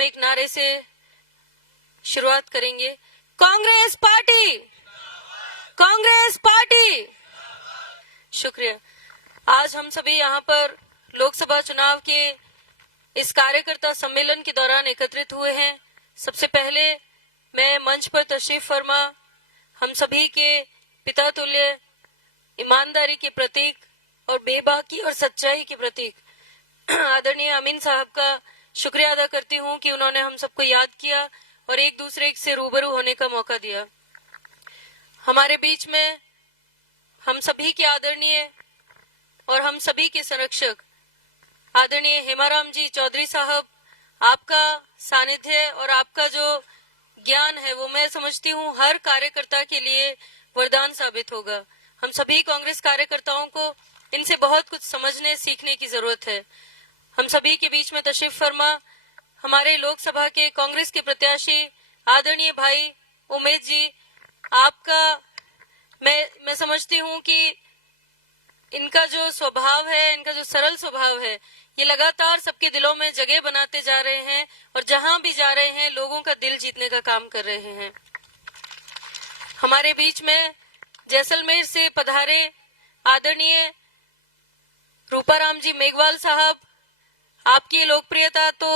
हम एक नारे से शुरुआत करेंगे। Congress party, Congress party. शुक्रिया। आज हम सभी यहाँ पर लोकसभा चुनाव के इस कार्यकर्ता सम्मेलन के दौरान एकत्रित हुए हैं। सबसे पहले मैं मंच पर तशरीफ फरमा हम सभी के पिता तुल्य ईमानदारी के प्रतीक और बेबाकी और सच्चाई के प्रतीक आदरणीय अमीन साहब का शुक्रिया अदा करती हूँ कि उन्होंने हम सबको याद किया और एक दूसरे से रूबरू होने का मौका दिया। हमारे बीच में हम सभी के आदरणीय और हम सभी के संरक्षक आदरणीय हेमाराम जी चौधरी साहब, आपका सानिध्य और आपका जो ज्ञान है वो मैं समझती हूँ हर कार्यकर्ता के लिए वरदान साबित होगा। हम सभी कांग्रेस कार्यकर्ताओं को इनसे बहुत कुछ समझने सीखने की जरूरत है। हम सभी के बीच में तशरीफ फरमा हमारे लोकसभा के कांग्रेस के प्रत्याशी आदरणीय भाई उमेद जी, आपका मैं समझती हूँ कि इनका जो स्वभाव है, इनका जो सरल स्वभाव है, ये लगातार सबके दिलों में जगह बनाते जा रहे हैं और जहां भी जा रहे हैं लोगों का दिल जीतने का काम कर रहे हैं। हमारे बीच में जैसलमेर से पधारे आदरणीय रूपाराम जी मेघवाल साहब, आपकी लोकप्रियता तो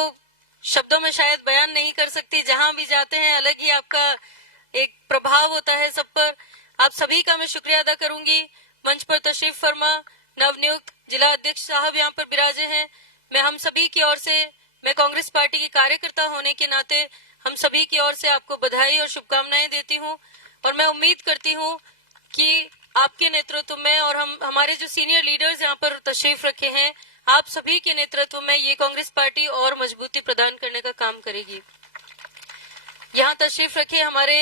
शब्दों में शायद बयान नहीं कर सकती। जहां भी जाते हैं अलग ही आपका एक प्रभाव होता है सब पर। आप सभी का मैं शुक्रिया अदा करूंगी। मंच पर तशरीफ फरमा नवनियुक्त जिला अध्यक्ष साहब यहाँ पर विराजे हैं। मैं हम सभी की ओर से, मैं कांग्रेस पार्टी की कार्यकर्ता होने के नाते हम सभी की ओर से आपको बधाई और शुभकामनाएं देती हूँ और मैं उम्मीद करती हूँ कि आपके नेतृत्व में और हमारे जो सीनियर लीडर्स यहाँ पर तशरीफ रखे हैं, आप सभी के नेतृत्व में ये कांग्रेस पार्टी और मजबूती प्रदान करने का काम करेगी। यहाँ तशरीफ रखे हमारे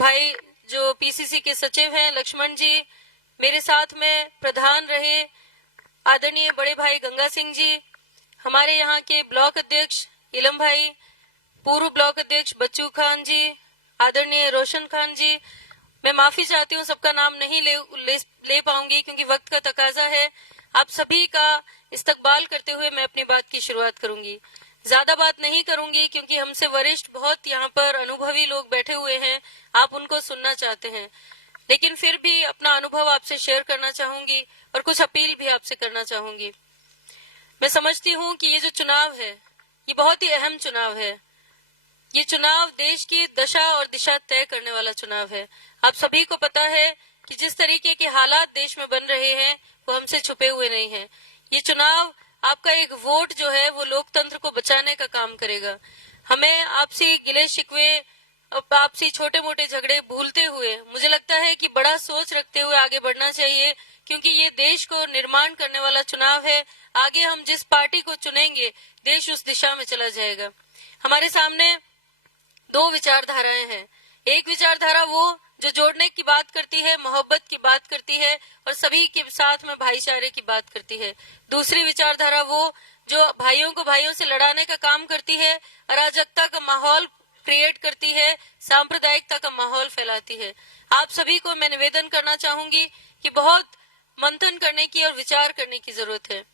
भाई जो पीसीसी के सचिव हैं लक्ष्मण जी, मेरे साथ में प्रधान रहे आदरणीय बड़े भाई गंगा सिंह जी, हमारे यहाँ के ब्लॉक अध्यक्ष इलम भाई, पूर्व ब्लॉक अध्यक्ष बच्चू खान जी, आदरणीय रोशन खान जी। मैं माफी चाहती हूँ सबका नाम नहीं ले पाऊंगी क्योंकि वक्त का तकाजा है। आप सभी का इस्तकबाल करते हुए मैं अपनी बात की शुरुआत करूंगी। ज्यादा बात नहीं करूंगी क्योंकि हमसे वरिष्ठ बहुत यहाँ पर अनुभवी लोग बैठे हुए हैं, आप उनको सुनना चाहते हैं, लेकिन फिर भी अपना अनुभव आपसे शेयर करना चाहूंगी और कुछ अपील भी आपसे करना चाहूंगी। मैं समझती हूँ कि ये जो चुनाव है ये बहुत ही अहम चुनाव है। ये चुनाव देश की दशा और दिशा तय करने वाला चुनाव है। आप सभी को पता है कि जिस तरीके के हालात देश में बन रहे हैं वो हमसे छुपे हुए नहीं हैं। ये चुनाव आपका एक वोट जो है वो लोकतंत्र को बचाने का काम करेगा। हमें आपसी गिले शिकवे, आपसी छोटे मोटे झगड़े भूलते हुए मुझे लगता है कि बड़ा सोच रखते हुए आगे बढ़ना चाहिए, क्योंकि ये देश को निर्माण करने वाला चुनाव है। आगे हम जिस पार्टी को चुनेंगे देश उस दिशा में चला जाएगा। हमारे सामने दो विचारधाराएं हैं। एक विचारधारा वो जो जोड़ने की बात करती है, मोहब्बत की बात करती है और सभी के साथ में भाईचारे की बात करती है। दूसरी विचारधारा वो जो भाइयों को भाइयों से लड़ाने का काम करती है, अराजकता का माहौल क्रिएट करती है, सांप्रदायिकता का माहौल फैलाती है। आप सभी को मैं निवेदन करना चाहूंगी कि बहुत मंथन करने की और विचार करने की जरूरत है।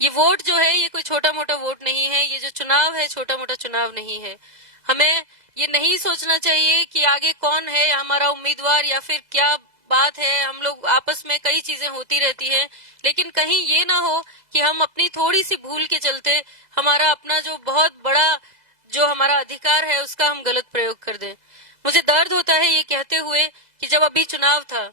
ये वोट जो है ये कोई छोटा मोटा वोट नहीं है, ये जो चुनाव है छोटा मोटा चुनाव नहीं है। हमें ये नहीं सोचना चाहिए कि आगे कौन है हमारा उम्मीदवार या फिर क्या बात है। हम लोग आपस में कई चीजें होती रहती हैं, लेकिन कहीं ये ना हो कि हम अपनी थोड़ी सी भूल के चलते हमारा अपना जो बहुत बड़ा जो हमारा अधिकार है उसका हम गलत प्रयोग कर दें। मुझे दर्द होता है ये कहते हुए कि जब अभी चुनाव था,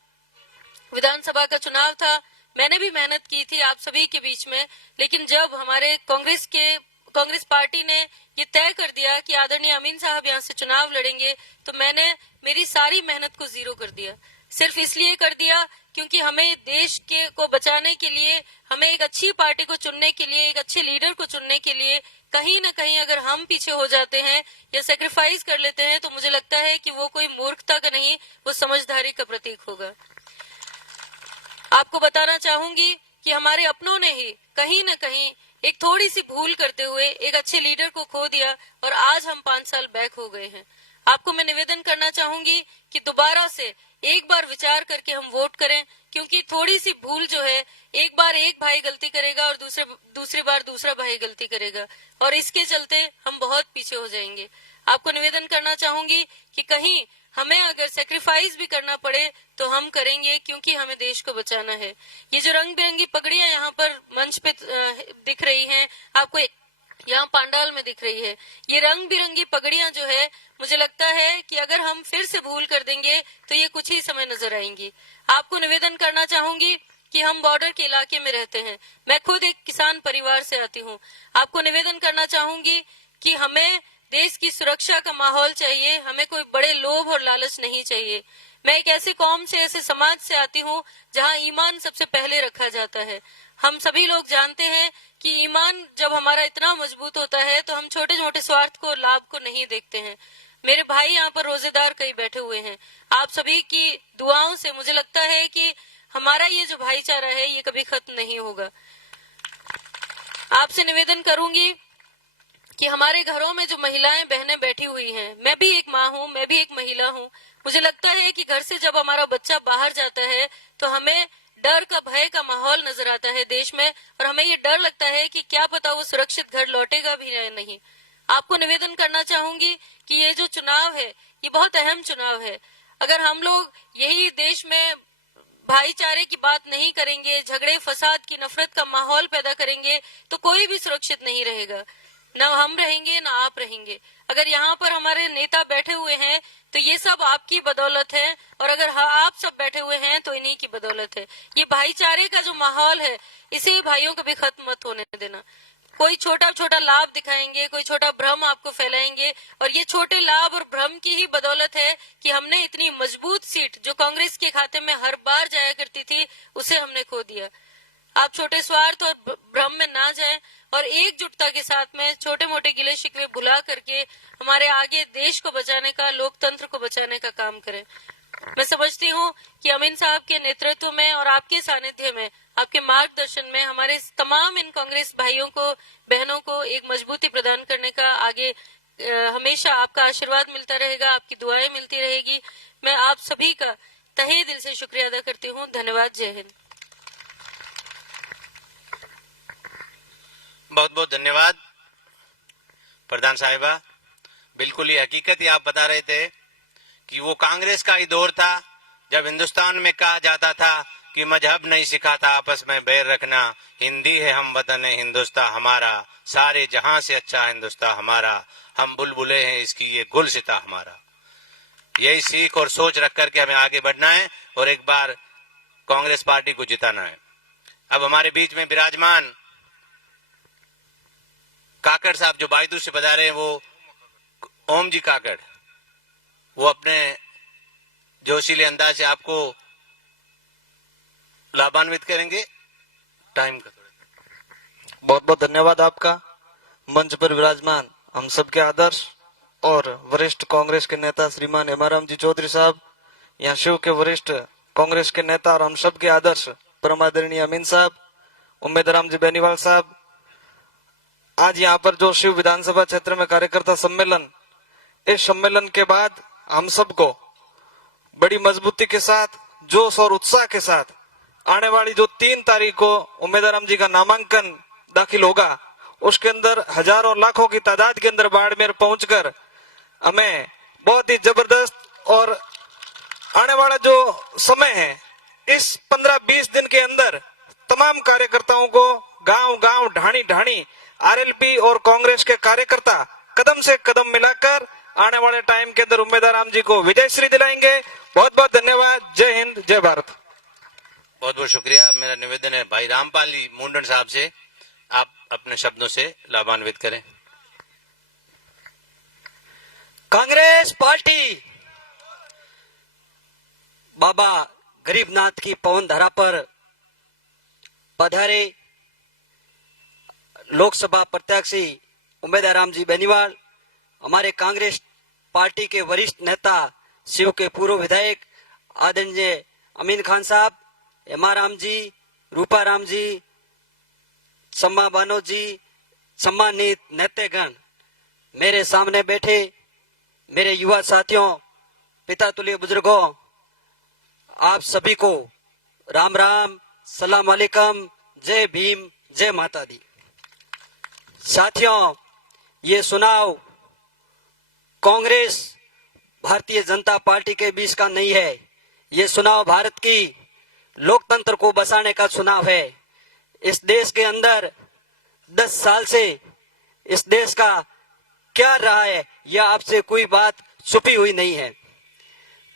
विधानसभा का चुनाव था, मैंने भी मेहनत की थी आप सभी के बीच में, लेकिन जब हमारे कांग्रेस पार्टी ने ये तय कर दिया कि आदरणीय अमीन साहब यहाँ से चुनाव लड़ेंगे, तो मैंने मेरी सारी मेहनत को जीरो कर दिया। सिर्फ इसलिए कर दिया क्योंकि हमें देश के को बचाने के लिए, हमें एक अच्छी पार्टी को चुनने के लिए, एक अच्छे लीडर को चुनने के लिए कहीं न कहीं अगर हम पीछे हो जाते हैं या सेक्रीफाइस कर लेते हैं तो मुझे लगता है कि वो कोई मूर्खता का नहीं, वो समझदारी का प्रतीक होगा। आपको बताना चाहूंगी कि हमारे अपनों ने ही कहीं न कहीं एक थोड़ी सी भूल करते हुए एक अच्छे लीडर को खो दिया और आज हम 5 साल बैक हो गए हैं। आपको मैं निवेदन करना चाहूंगी कि दोबारा से एक बार विचार करके हम वोट करें, क्योंकि थोड़ी सी भूल जो है एक बार एक भाई गलती करेगा और दूसरी बार दूसरा भाई गलती करेगा, और इसके चलते हम बहुत पीछे हो जाएंगे। आपको निवेदन करना चाहूंगी कि कहीं हमें अगर सेक्रीफाइस भी करना पड़े तो हम करेंगे, क्योंकि हमें देश को बचाना है। ये जो रंग बिरंगी पगड़ियां यहाँ पर मंच पे दिख रही हैं, आपको यहाँ पंडाल में दिख रही है, ये रंग बिरंगी पगड़ियां जो है, मुझे लगता है कि अगर हम फिर से भूल कर देंगे तो ये कुछ ही समय नजर आएंगी। आपको निवेदन करना चाहूंगी कि हम बॉर्डर के इलाके में रहते हैं, मैं खुद एक किसान परिवार से आती हूँ। आपको निवेदन करना चाहूंगी कि हमें देश की सुरक्षा का माहौल चाहिए, हमें कोई बड़े लोभ और लालच नहीं चाहिए। मैं एक ऐसी कौम से, ऐसे समाज से आती हूँ जहाँ ईमान सबसे पहले रखा जाता है। हम सभी लोग जानते हैं कि ईमान जब हमारा इतना मजबूत होता है तो हम छोटे छोटे स्वार्थ को, लाभ को नहीं देखते हैं। मेरे भाई यहाँ पर रोजेदार कई बैठे हुए हैं, आप सभी की दुआओं से मुझे लगता है कि हमारा ये जो भाईचारा है ये कभी खत्म नहीं होगा। आपसे निवेदन करूंगी कि हमारे घरों में जो महिलाएं बहनें बैठी हुई हैं, मैं भी एक माँ हूँ, मैं भी एक महिला हूँ। मुझे लगता है कि घर से जब हमारा बच्चा बाहर जाता है तो हमें डर का, भय का माहौल नजर आता है देश में, और हमें ये डर लगता है कि क्या पता वो सुरक्षित घर लौटेगा भी या नहीं। आपको निवेदन करना चाहूंगी कि ये जो चुनाव है ये बहुत अहम चुनाव है। अगर हम लोग यही देश में भाईचारे की बात नहीं करेंगे, झगड़े फसाद की, नफरत का माहौल पैदा करेंगे तो कोई भी सुरक्षित नहीं रहेगा, न हम रहेंगे न आप रहेंगे। अगर यहाँ पर हमारे नेता बैठे हुए हैं तो ये सब आपकी बदौलत है, और अगर आप सब बैठे हुए हैं तो इन्हीं की बदौलत है। ये भाईचारे का जो माहौल है इसे भाइयों कभी खत्म मत होने देना। कोई छोटा छोटा लाभ दिखाएंगे, कोई छोटा भ्रम आपको फैलाएंगे, और ये छोटे लाभ और भ्रम की ही बदौलत है कि हमने इतनी मजबूत सीट जो कांग्रेस के खाते में हर बार जाया करती थी उसे हमने खो दिया। आप छोटे स्वार्थ और भ्रम में ना जाएं और एकजुटता के साथ में छोटे मोटे गिले शिकवे भुला करके हमारे आगे देश को बचाने का, लोकतंत्र को बचाने का काम करें। मैं समझती हूँ कि अमीन साहब के नेतृत्व में और आपके सानिध्य में, आपके मार्गदर्शन में हमारे तमाम इन कांग्रेस भाइयों को, बहनों को एक मजबूती प्रदान करने का आगे हमेशा आपका आशीर्वाद मिलता रहेगा, आपकी दुआएं मिलती रहेगी। मैं आप सभी का तहे दिल से शुक्रिया अदा करती हूँ। धन्यवाद। जय हिंद। बहुत बहुत धन्यवाद प्रधान साहिबा। बिल्कुल ये हकीकत ही आप बता रहे थे कि वो कांग्रेस का ही दौर था जब हिंदुस्तान में कहा जाता था कि मजहब नहीं सिखाता आपस में बैर रखना, हिंदी है हम वतन है हिंदुस्तान हमारा, सारे जहां से अच्छा हिंदुस्तान हमारा, हम बुलबुले हैं इसकी ये गुलसिता हमारा। यही सीख और सोच रख करके हमें आगे बढ़ना है और एक बार कांग्रेस पार्टी को जिताना है। अब हमारे बीच में विराजमान काकड़ साहब जो बायदू से बता रहे हैं, वो ओम जी काकड़, वो अपने जोशीले अंदाज से आपको लाभान्वित करेंगे। टाइम का बहुत बहुत धन्यवाद आपका। मंच पर विराजमान हम सबके आदर्श और वरिष्ठ कांग्रेस के नेता श्रीमान हेमाराम जी चौधरी साहब, यहाँ शिव के वरिष्ठ कांग्रेस के नेता और हम सबके आदर्श परम आदरणीय अमीन साहब, उम्मेदराम जी बेनीवाल साहब, आज यहाँ पर जो शिव विधानसभा क्षेत्र में कार्यकर्ता सम्मेलन, इस सम्मेलन के बाद हम सबको बड़ी मजबूती के साथ, जोश और उत्साह के साथ आने वाली जो 3 तारीख को उम्मेदराम जी का नामांकन दाखिल होगा, उसके अंदर हजारों लाखों की तादाद के अंदर बाड़मेर पहुंचकर हमें बहुत ही जबरदस्त और आने वाला जो समय है इस 15-20 दिन के अंदर तमाम कार्यकर्ताओं को गांव गांव, ढाणी ढाणी आरएलपी और कांग्रेस के कार्यकर्ता कदम से कदम मिलाकर आने वाले टाइम के अंदर उम्मीदवार जी को विजय श्री दिलाएंगे। बहुत बहुत धन्यवाद। जय हिंद, जय भारत। बहुत बहुत शुक्रिया। मेरा निवेदन है भाई रामपाल जी मुंडन साहब से, आप अपने शब्दों से लाभान्वित करें। कांग्रेस पार्टी बाबा गरीबनाथ की पवन धारा पर पधारे लोकसभा प्रत्याशी उम्मीदवार जी बेनीवाल, हमारे कांग्रेस पार्टी के वरिष्ठ नेता शिव के पूर्व विधायक आदरणीय अमीन खान साहब, हेमाराम जी, रूपाराम जी, सम्मा बानो जी, सम्मानित नेतागण, मेरे सामने बैठे मेरे युवा साथियों, पिता तुल्य बुजुर्गों, आप सभी को राम राम, सलाम वालेकुम, जय भीम, जय माता दी। साथियों, ये चुनाव कांग्रेस भारतीय जनता पार्टी के बीच का नहीं है। ये चुनाव भारत की लोकतंत्र को बचाने का चुनाव है। इस देश के अंदर 10 साल से इस देश का क्या रहा है, यह आपसे कोई बात छुपी हुई नहीं है।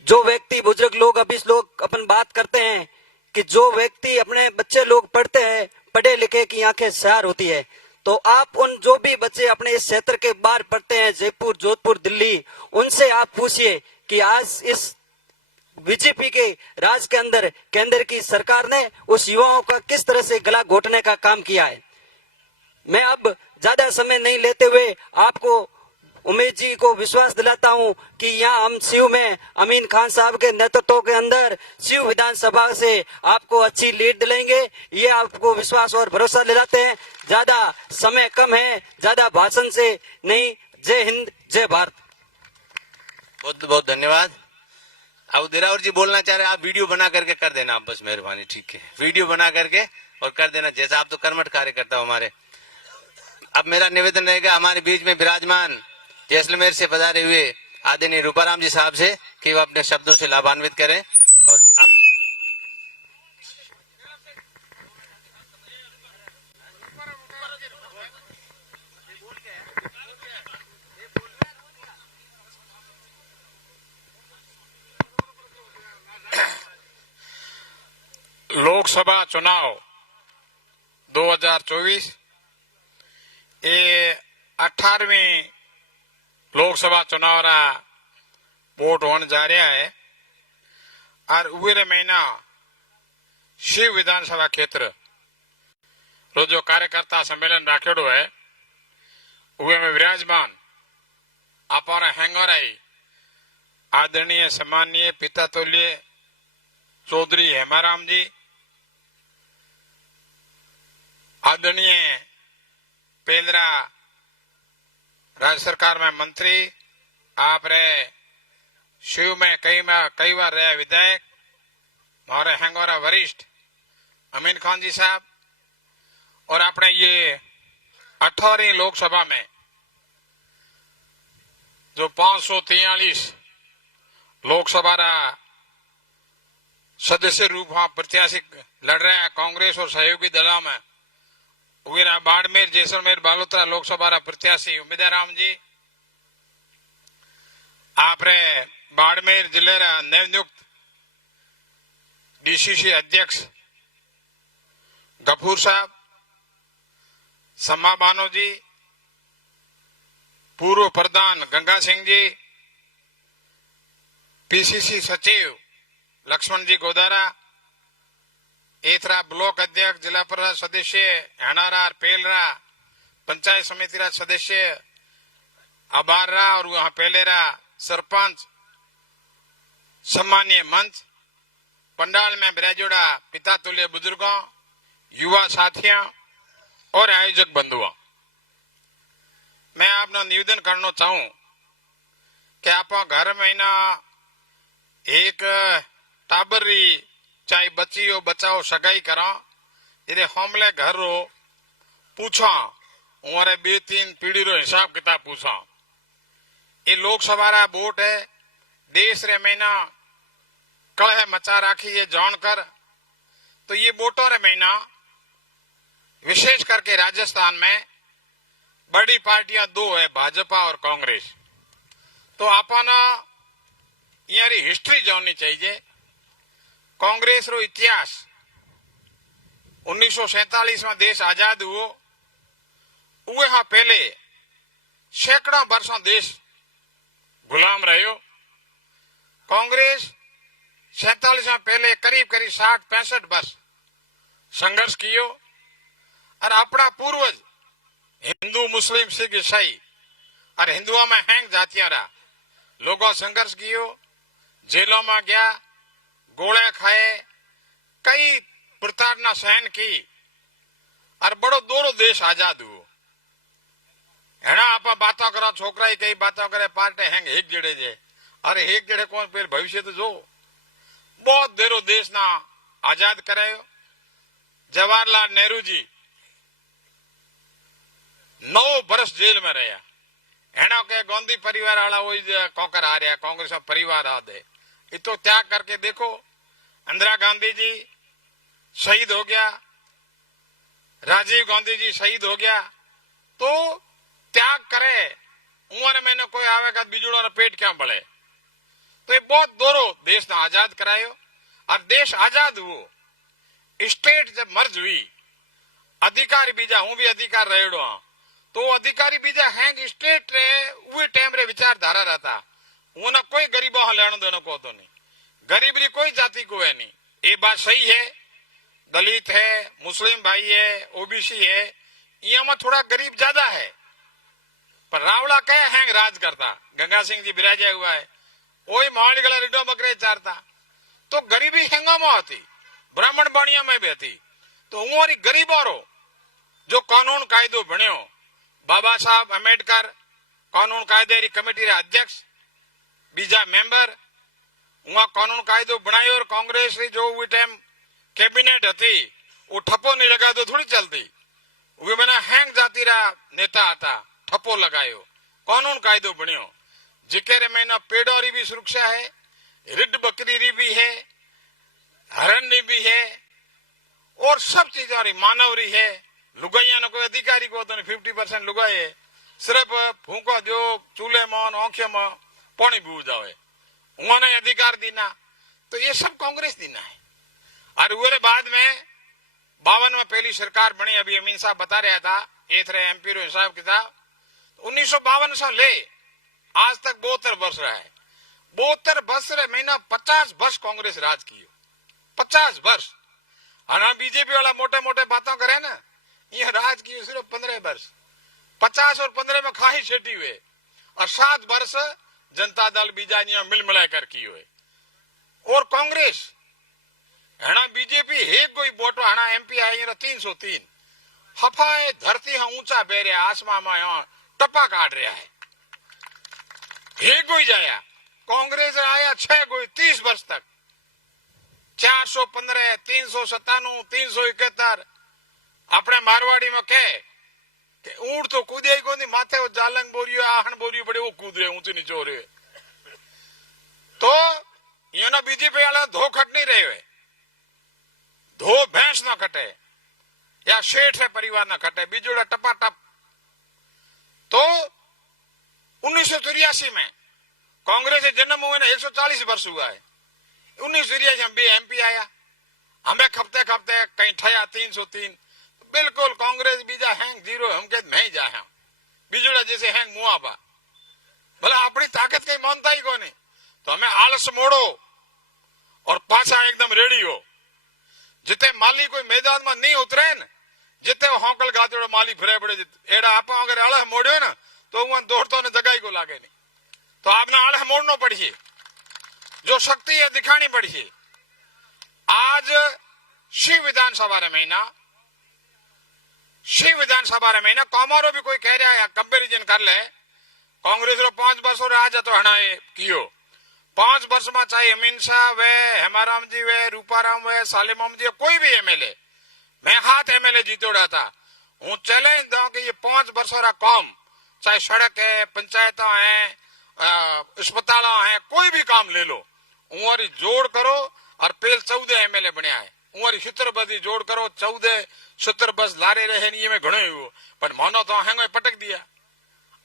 जो व्यक्ति, बुजुर्ग लोग अभी लोग अपन बात करते हैं कि जो व्यक्ति अपने बच्चे लोग पढ़ते हैं, पढ़े लिखे की आंखें चार होती है, तो आप उन जो भी बच्चे अपने इस क्षेत्र के बाहर पढ़ते हैं, जयपुर, जोधपुर, दिल्ली, उनसे आप पूछिए कि आज इस बीजेपी के राज के अंदर केंद्र की सरकार ने उस युवाओं का किस तरह से गला घोटने का काम किया है। मैं अब ज्यादा समय नहीं लेते हुए आपको उमेश जी को विश्वास दिलाता हूं कि यहाँ हम शिव में अमीन खान साहब के नेतृत्व के अंदर शिव विधानसभा से आपको अच्छी लीड दिलाएंगे। ये आपको विश्वास और भरोसा दिलाते हैं। ज्यादा समय कम है, ज्यादा भाषण से नहीं। जय हिंद, जय भारत। बहुत बहुत धन्यवाद। अब दिरावर जी बोलना चाह रहे हैं, आप वीडियो बना करके कर देना, आप बस मेहरबानी, ठीक है, वीडियो बना करके और कर देना, जैसा आप तो कर्मठ कार्यकर्ता हो हमारे। अब मेरा निवेदन रहेगा हमारे बीच में विराजमान जैसलमेर से पधारे हुए आदरणीय रूपाराम जी साहब से कि वो अपने शब्दों से लाभान्वित करें और आपकी लोकसभा चुनाव 2024 ये 18वीं लोकसभा चुनाव रा वोट होने जा रहा है और उवेरे महीना शिव विधानसभा क्षेत्र रो जो कार्यकर्ता सम्मेलन राखेड़ो है उवे में विराजमान अपारा हेंगोराई आदरणीय सम्मानीय पिता तुल्य चौधरी हेमाराम जी, आदरणीय पेंद्रा राज्य सरकार में मंत्री, आप रहे शिव में कई बार रहे विधायक, हमारे हेंगोरा वरिष्ठ अमीन खान जी साहब, और अपने ये 18वीं लोकसभा में जो 543 लोकसभा रा सदस्य रूप वहां प्रत्याशी लड़ रहे हैं कांग्रेस और सहयोगी दलों में उगेरा बाड़मेर, जैसलमेर, बालोतरा लोकसभा रा प्रत्याशी उमेदराम जी, आपरे बाड़मेर जिले रा नवनियुक्त डीसीसी अध्यक्ष गफूर साहब, सम्मा बानो जी, पूर्व प्रधान गंगा सिंह जी, पीसीसी सचिव लक्ष्मण जी गोदारा, एथरा ब्लॉक अध्यक्ष, जिला परिषद सदस्य हनारा पेलरा, पंचायत समिति रा सदस्य अबाररा और वहां पेलेरा सरपंच, सम्मानीय मंच, पंडाल में बिराजोड़ा पिता तुल्य बुजुर्गों, युवा साथियों और आयोजक बंधुओं, मैं आपने निवेदन करना चाहूं कि आप घर में ना एक टाबरी चाहे बच्ची हो बचाओ सगाई करा इधे हमले घर रो पूछा हमारे 2-3 पीढ़ी रो हिसाब किताब पूछा। ये लोकसभा रा वोट है, देश रे महीना कलह मचा राखी ये जानकर, तो ये वोटों रे महीना विशेष करके राजस्थान में बड़ी पार्टियां 2 है, भाजपा और कांग्रेस। तो आपना यारी हिस्ट्री जाननी चाहिए। कांग्रेस रो इतिहास 1947 में देश आजाद हुओ, उहे हाँ पहले सैकड़ों वर्षों देश गुलाम रहो। कांग्रेस 47 में पहले करीब 60-65 वर्ष संघर्ष कियो और अपना पूर्वज हिंदू, मुस्लिम, सिख, ईसाई और हिंदुओं में हैंग जातियां रहा लोगों संघर्ष कियो, जेलों में गया, गोले खाए, कई प्रताड़ना सहन की और बड़ो दोनों देश आजाद हुओ। है ना, आप बातों करो छोकरा ही कई बातों करे पार्टे हैंग एक जड़े जे, अरे एक जड़े कौन फिर भविष्य तो जो बहुत देरो देश ना आजाद करे जवाहरलाल नेहरू जी 9 वर्ष जेल में रहा। एना के गांधी परिवार वाला वही कौकर आ रहा कांग्रेस का परिवार आ दे इतो त्याग करके देखो। इंदिरा गांधी जी शहीद हो गया, राजीव गांधी जी शहीद हो गया, तो त्याग करे उम्र में न कोई आवेगा बिजुड़ा ना पेट क्या बढ़े। तो ये बहुत दोरो देश ने आजाद करायो और देश आजाद हुओ। स्टेट जब मर्ज हुई अधिकारी बीजा हूं भी अधिकार रहेड़ो हाँ, तो अधिकारी बीजा हैंग स्टेट रे उहे टाइम रे विचारधारा रहता उन्हें कोई गरीबों लेनो देनो को तो नहीं, गरीब री कोई जाति को है नहीं। ये बात सही है, दलित है, मुस्लिम भाई है, ओबीसी है, ये में थोड़ा गरीब ज्यादा है, पर रावला कह हैंग राज करता। गंगा सिंह जी बिराजा हुआ है, वही माड़ी गला रिडो बकरे चारता, तो गरीबी हैंगा में आती, ब्राह्मण बाणिया में भी थी। तो हमारी गरीबों रो जो कानून कायदो बन्यो, बाबा साहब अम्बेडकर कानून कायदे री कमेटी रे अध्यक्ष, बीजा मेंबर वहां कानून कायदो बनायो और कांग्रेस री जो उस टाइम कैबिनेट थी वो ठप्पो नहीं लगा तो थोड़ी चलती। वे मैंने हैंग जाती रहा नेता आता, ठप्पो लगायो, कानून कायदो बन्यो, जिकेरे में ना पेड़ों री भी सुरक्षा है, रिड बकरी री भी है, हरण री भी है, और सब चीजों री मानव री है। लुगाइया ने कोई अधिकारी को तो 50% लुगाए सिर्फ फूको दो चूल्हे में आंखों में पानी बू जावे, उन्होंने अधिकार दीना। तो ये सब कांग्रेस दीना है। और उसके बाद में 52 में पहली सरकार बनी, अभी अमीन साहब बता रहा था, एथरे एमपी रो हिसाब किताब 1952 से ले आज तक 72 वर्ष रहा है। 72 वर्ष रे महीना 50 वर्ष कांग्रेस राज कियो, 50 वर्ष। और बीजेपी वाला मोटे मोटे बातों करे ना, ये राज की सिर्फ 15 वर्ष, 50 और 15 में खाही छेटी हुए, और 7 वर्ष जनता दल बीजानिया मिल मिलाकर की हुए। और कांग्रेस हना बीजेपी एक कोई वोटो हना एमपी आई 303 हफाए धरती ऊंचा बेरे आसमान में यहाँ टप्पा काट रहा है। एक कोई जाया कांग्रेस आया 6 कोई 30 वर्ष तक 415 397 371 अपने मारवाड़ी में कहे कि ऊंट तो कूदे को नहीं, माथे वो जालंग बोरियो आहन बोरियो बड़े वो कूद रहे ऊंचे नीचे हो रहे। तो ये ना बीजेपी वाला धो खट नहीं रहे हुए, धो भैंस ना कटे या शेठ है परिवार ना कटे, बीजोड़ा टपा टप। तो 1983 में कांग्रेस के जन्म हुए ना 140 वर्ष हुआ है। 1983 में एमपी आया, हमें खपते खपते कहीं ठया 303, बिल्कुल कांग्रेस बीजा हैंग जीरो, हम कहते मैं ही जा हम बीजोड़ा जैसे हैंग मुआबा, भला अपनी ताकत कहीं मानता ही को नहीं। तो हमें आलस मोड़ो और पाछा एकदम रेडी हो। जिते माली कोई मैदान में नहीं उतरे न, जिते होकल गाते माली फिरे पड़े, एड़ा आप अगर आलह मोड़े ना तो वो दौड़तो ने जगह को लागे नहीं। तो आपने आलह मोड़ना पड़िए, जो शक्ति है दिखानी पड़िए। आज शिव विधानसभा रे महीना कॉमरो भी कोई कह रहा है कंपेरिजन कर ले, कांग्रेस रो 5 वर्ष राज तो हना कियो 5 वर्ष में चाहे अमीन शाह वे, हेमाराम जी वे, रूपाराम वे, सालिम जी, कोई भी एमएलए, मैं 7 एमएलए जीतोड़ा था। हूँ चैलेंज दूं कि ये 5 वर्षों का काम, चाहे सड़क है, पंचायत है, अस्पताल है, कोई भी काम ले लो, उमारी जोड़ करो। और पेल 14 एमएलए बनया है, उमारी क्षेत्र बदी जोड़ करो, 14 क्षेत्र बस लारे रहे नहीं में घणो हुआ, पर मानो तो हैंगो पटक दिया,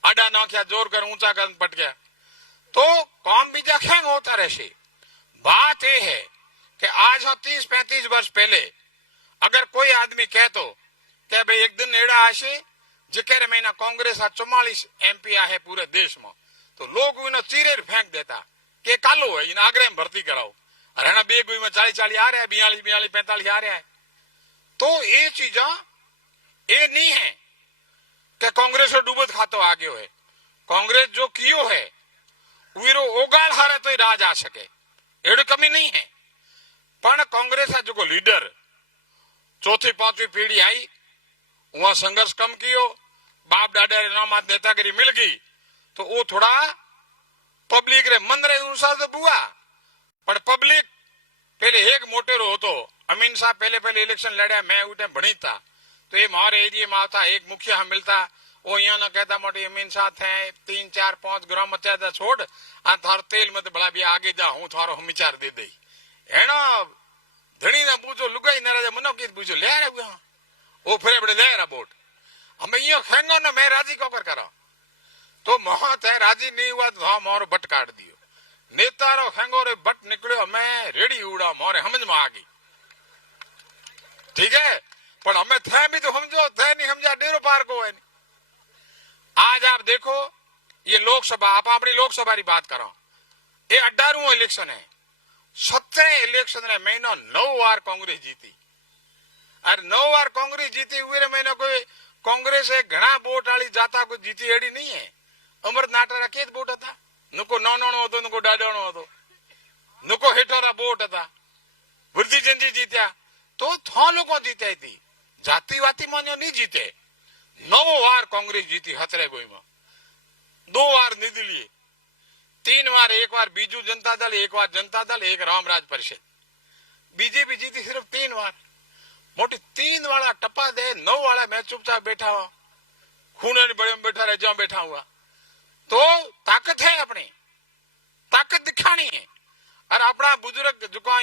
आडा ना क्या जोर कर ऊंचा कर पट गया। तो काम बीजा हैंग होता रहे। बात यह है कि आज 30-35 वर्ष पहले अगर कोई आदमी कह तो कि भाई एक दिन एड़ा आशे जिकेर महीना कांग्रेस 44 एमपी है पूरे देश में, तो लोग उन्हें चीरे फेंक देता कि कालो है, इन्हें आगरे में भर्ती कराओ। अरे ना 2 में 40 आ रहा है, 42 45 आ रहा है। तो ये चीजा ये नहीं है कि कांग्रेस डूबत खातो आगे हो। कांग्रेस जो कियो है वीरो ओगाड़ हारे तो राज आ सके, एड़ी कमी नहीं है। पण कांग्रेस जो लीडर 4th-5वीं पीढ़ी आई, वहां संघर्ष कम कियो, बाप दादा नामात नेतागिरी मिल गई, तो वो थोड़ा पब्लिक रे मन रे अनुसार तो बुआ, पर पब्लिक पहले एक मोटेरो होतो अमीन साहब पहले इलेक्शन लड़या मैं उठे भणी था तो ये मारे एरिया में आता एक मुखिया हम मिलता वो यहाँ ना कहता मोटी अमीन साहब थे 3 4 5 ग्राम मचा था छोड़ आ थारो तेल मत बड़ा भी आगे जा हूँ थारो हम विचार दे दई है ना धनी ना पूछो लुगाई ना मनो की पूछो ले रहा वो फिर बड़े ले रहा बोट हमें यो खेंगो ना मैं राजी को कर करा तो महत है राजी नहीं हुआ तो मोर बट काट दियो नेतारो खेंगो रे बट निकलो मैं रेडी उड़ा मोरे समझ में आ गई ठीक है पर हमें थे भी तो समझो थे नहीं समझा डेरो पार को है आज आप देखो ये लोकसभा आप अपनी लोकसभा की बात करो ये 18वां इलेक्शन है 17 इलेक्शन रे महीनो 9 बार कांग्रेस जीती और 9 बार कांग्रेस जीती हुए महीने कोई कांग्रेस घना वोट वाली जाता कोई जीती एडी नहीं है अमृत नाटा केत वोट था नुको नानो होतो नुको डाडोनो होतो नुको हेठोरा वोट था वृद्धि चंदी जीत्या तो था लोगों जीते थी जातिवादी मान्यो नहीं जीते 9 बार कांग्रेस जीती हतरे गोई में 2 बार निर्दलीय 3 बार एक बार बीजू जनता दल एक बार जनता दल एक रामराज परिषद बीजेपी जीती सिर्फ 3 बार मोटी 3 वाला टप्पा दे 9 वाला मैं चुपचाप बैठा हुआ खूने बड़े में बैठा रह जाऊं बैठा हुआ तो ताकत है अपनी ताकत दिखानी है और अपना बुजुर्ग झुका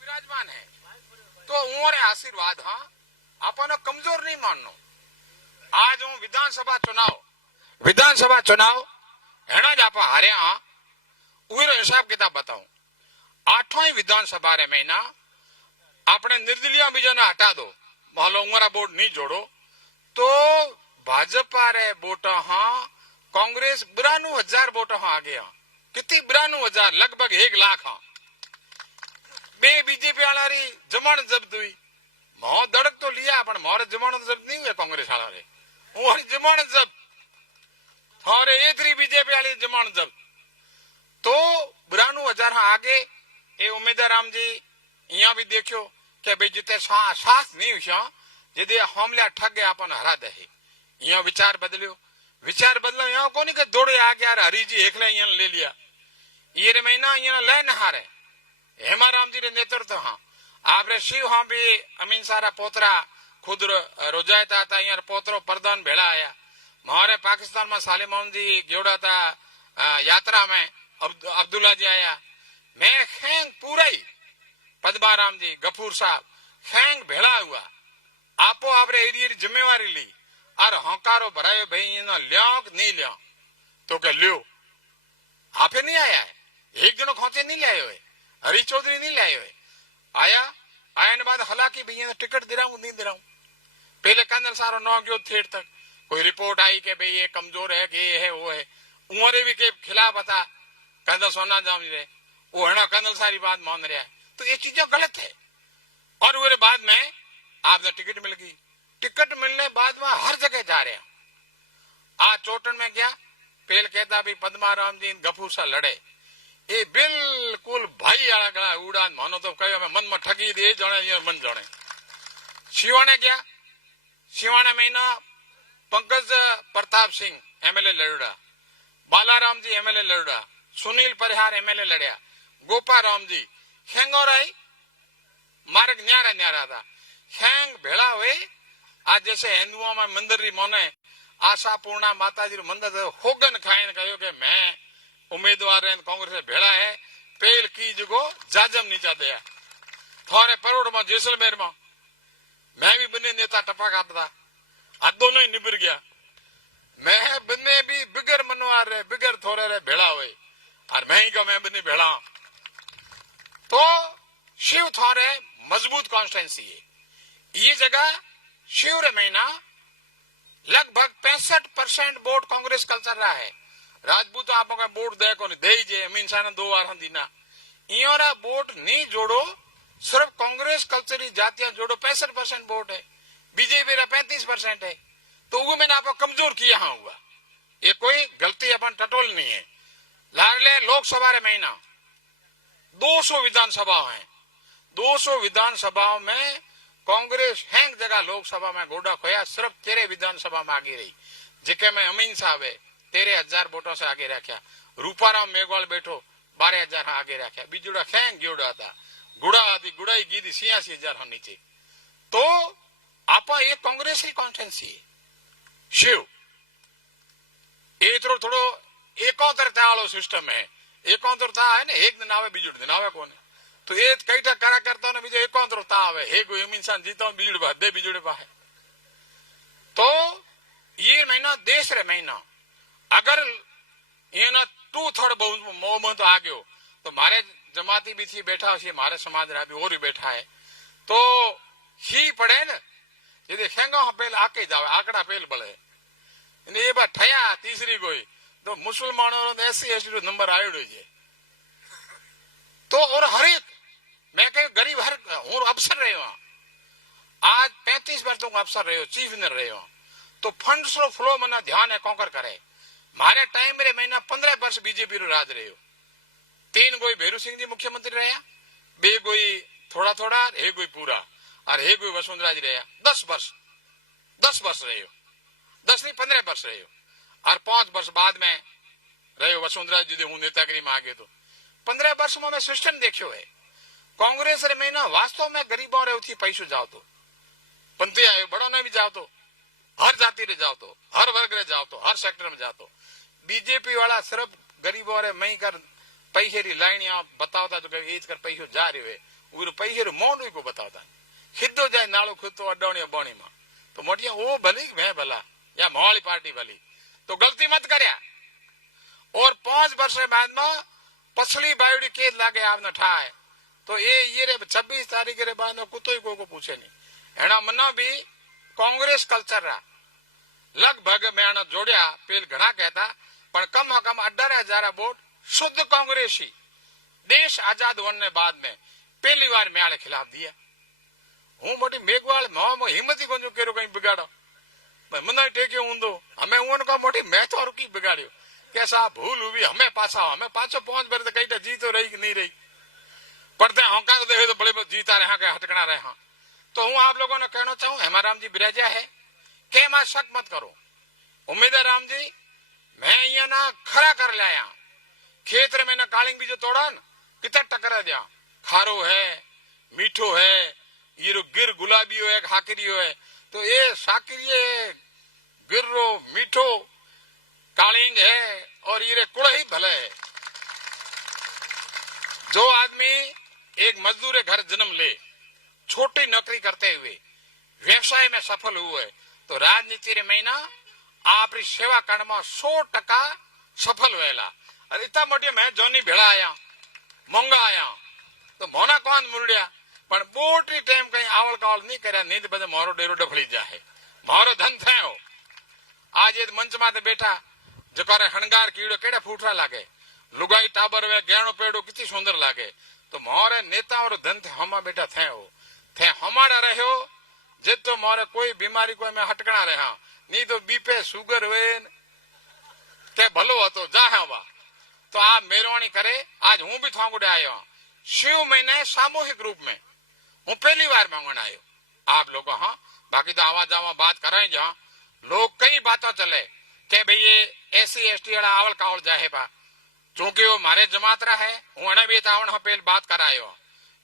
विराजमान है तो उमरे आशीर्वाद हाँ अपन कमजोर नहीं माननो आज हूँ विधानसभा चुनाव हेना ज आप हारे हाँ उरो हिसाब किताब बताऊं 8वां विधानसभा रे महीना अपने निर्दलीय बीजों ने हटा दो मोहल्लो उमरा बोर्ड नहीं जोड़ो तो भाजपा रे वोट हाँ कांग्रेस 92,000 वोट हाँ आगे हाँ कितनी 92,000 लगभग 1 लाख हाँ बे बीजेपी वाला जमानत जब्त हुई मोह दड़क तो लिया पर मोरे जमानत जब्त नहीं हुए कांग्रेस वाला रे मोरी जमानत जब्त थारे एतरी बीजेपी वाली जमानत जब्त तो 92,000 आगे ये उम्मीदवार राम जी यहाँ भी देखो कि भाई जिते सास नहीं हुआ जिदे हमला ठग गया अपन हरा दे यहाँ विचार बदलो यहाँ को नहीं के दौड़े आ गया हरी जी एकले यहाँ ले लिया ये महीना यहाँ ले नहारे हेमाराम जी रे नेतृत्व हाँ आपरे शिव हाँ भी अमीन सारा पोतरा खुद रोजायता था यहाँ पोतरो प्रधान भेड़ा आया हमारे पाकिस्तान में सालिमान जी जोड़ा था यात्रा में अब्दुल्ला जी आया मैं खेंग पूरा ही पद्माराम जी गफूर साहब खेंग भेड़ा हुआ आपो आपरे एरिया जिम्मेवारी ली और हंकारो भरायो भाई ये लिया नहीं लिया तो क्या लियो आपे नहीं आया है एक दिनों खोचे नहीं लाए हुए हरी चौधरी नहीं लाए हुए आया ने बाद हालांकि भैया टिकट दे रहा हूँ नहीं दे रहा हूँ पहले कंदल सारो नौ गयो थेट तक कोई रिपोर्ट आई कि भाई ये कमजोर है कि ये है वो है उमरे भी के खिलाफ था कंदल सोना जाम रे वो है ना कंदल सारी बात मान रहा है तो ये चीजें गलत है और वो बाद में आपने टिकट मिल गई टिकट मिलने बाद में हर जगह जा रहे आज चोटन में गया पहल कहता भी पद्माराम जी गफूर सा लड़े ये बिल्कुल भाई आगला उड़ान मानो तो कहो मैं मन में ठगी दे जणे ये मन जणे शिवाने गया शिवाने महीना पंकज प्रताप सिंह एमएलए लड़ा बालाराम जी एमएलए लड़ा सुनील परिहार एमएलए लड़या गोपा राम जी खेंगोराई मार्ग न्यारा था खेंग भेड़ा हुए आज जैसे हिंदुओं में मंदिर री मोने आशा पूर्णा माता जी मंदिर होगन खाइन कहो कि मैं उम्मीदवार कांग्रेस भेड़ा है पेल की जगो जाजम नीचा दया थोड़े परोड़ में जैसलमेर में मैं भी बने नेता टपा काटता आ दोनों ही निबर गया मैं बने भी बिगर मनवार रहे बिगर थोड़े रहे भेड़ा हुए और मैं ही को मैं बने भेड़ा तो शिव थोड़े मजबूत कॉन्स्टिट्यूंसी है ये जगह शिव रे महीना लगभग 65% वोट कांग्रेस कल चल रहा है राजपूत आप वोट दे को दे जे अमीन शाह ने 2 बार दीना इरा वोट नहीं जोड़ो सिर्फ कांग्रेस कल्चर जातियां जोड़ो 65% वोट है बीजेपी रा 35% है तो वो मैंने आपको कमजोर किया हुआ ये कोई गलती अपन टटोल नहीं है लागले लोकसभा रे महीना 200 विधानसभा है 200 विधानसभाओं में कांग्रेस हैंग जगह लोकसभा में गोडा खोया सिर्फ 13 विधानसभा में आगे रही जिके में अमीन साहब है 13,000 वोटों से आगे रखा रूपाराम मेघवाल बैठो 12,000 आगे रखा बीजुड़ा खेंग जोड़ा था गुड़ा आदि गुड़ाई गीदी 86,000 नीचे तो आपा ये कांग्रेस की कॉन्स्टिट्यूंसी शिव ये थोड़ो एकोतरता वालों सिस्टम है एकोतरता है ने एक दिन आवे बीजुड़ दिन आवे कोने तो ये कई टा करा करता ने बीजो एकोतरता आवे हे कोई इंसान जीता बीजुड़ बदे बीजुड़े पा है तो ये महीना देश रे महीना अगर ये ना 2/3 बहुमत आ गयो तो मारे जमाती भी थी बैठा है मारे समाज रा भी और भी बैठा है तो ही पड़े न ये देखेंगा पेल आके जावे आंकड़ा पेल बळे ने ये बात ठया तीसरी कोई तो मुसलमानों ने SC/ST रो नंबर आयो है तो और हर एक मैं कह गरीब हर और अफसर रहे हो आज 35 वर्ष तो अफसर रहे हो चीफ इंजीनियर रहे हो तो फंड्स रो फ्लो मना ध्यान है कौकर करे मारे टाइम रे महीना 15 वर्ष बीजेपी रो राज रहे हो 3 कोई भैरू सिंह जी मुख्यमंत्री रहा 2 कोई थोड़ा थोड़ा हे कोई पूरा और हे कोई वसुंधरा जी रहा 10 वर्ष रहे हो 10 नहीं 15 वर्ष रहे हो और 5 वर्ष बाद में रहे हो वसुंधरा जी हूं नेतागिरी में आगे तो 15 वर्ष में मैं सिस्टम देखियो है कांग्रेस रे महीना वास्तव में गरीबों रे उठी पैसो जाओ तो पंथी आयो बड़ो ने भी जाओ तो हर जाति रे जाओ तो हर वर्ग रे जाओ तो हर सेक्टर में जाओ तो बीजेपी वाला सिर्फ गरीबों रे मई कर पैसे री लाइन यहाँ बतावता तो एज कर पैसो जा रहे है वो पैसे रो मौन को बतावता खिदो जाए नालो खुद तो अडोणी बोणी में तो मोटिया वो भली मैं भला या मोहाली पार्टी भली तो गलती मत करया और 5 वर्ष बाद में पछली बायोडी केस लागे आपने ठाए तो ये रे 26 तारीख रे बाद में कुतो ही को पूछे नहीं एना मना भी कांग्रेस कल्चर रा लगभग मैं जोड़िया पेल घना कहता पर कम से कम 18,000 वोट शुद्ध कांग्रेसी देश आजाद होने बाद में पहली बार म्याले खिलाफ दिया हूं मोटी मेघवाल मोह हिम्मत ही को केरो कहीं बिगाड़ो मना टेक्यो हूंदो हमें उनका मोटी मैं तो और की बिगाड़ियो कैसा भूल हुई हमें पाछो 5 बार तो कहीं जीत तो रही कि नहीं रही पढ़ते होंका तो देखे तो बड़े जीता रहा के हटकना रहा तो हूं आप लोगों ने कहना चाहूं हेमाराम जी बिराजा है के मां शक मत करो उम्मीद है राम जी मैं ये ना खरा कर लाया खेत रे मैंने कालिंग बीजो तोड़न कितना टकरा दिया खारो है मीठो है ये रो गिर गुलाबी हो है खाकिरी हो है तो ये साकिरी गिर्रो मीठो कालिंग है और ये कुड़ही भले है जो आदमी एक मजदूर घर जन्म ले छोटी नौकरी करते हुए व्यवसाय में सफल हुए तो राजनीति रे महीना आपरी सेवा करने में 100% सफल हुएला अरे इतना मोटी मैं जोनी भेड़ा आया मोंगा आया तो मोना कौन मुरड़िया पर बोटी टाइम कहीं आवल कावल नहीं करे नहीं तो बदे मारो डेरो डफली जाए मारो धन थे हो आज ये मंच माते बैठा जकारे हणगार कीड़ो केड़ा फूटरा लागे लुगाई टाबर वे गहणो पेड़ो कितनी सुंदर लागे तो मोरे नेता और धन थे हमा बेटा थे हो थे हमारा रहे हो जित तो मोरे कोई बीमारी को मैं हटकना रहा नहीं तो बीपे शुगर हुए ते भलो हो तो जा हवा तो आप मेहरबानी करे आज हूं भी थांगुड़े आयो शिव महीने सामूहिक रूप में हूं पहली बार मांगण आयो आप लोग हाँ बाकी तो आवाज आवा बात करें जहाँ लोग कई बातों चले के भाई ये SC/ST वाला आवल कावल जाए बा चूंकि वो मारे जमात रहा है उन्हें भी तावण पेल बात करायो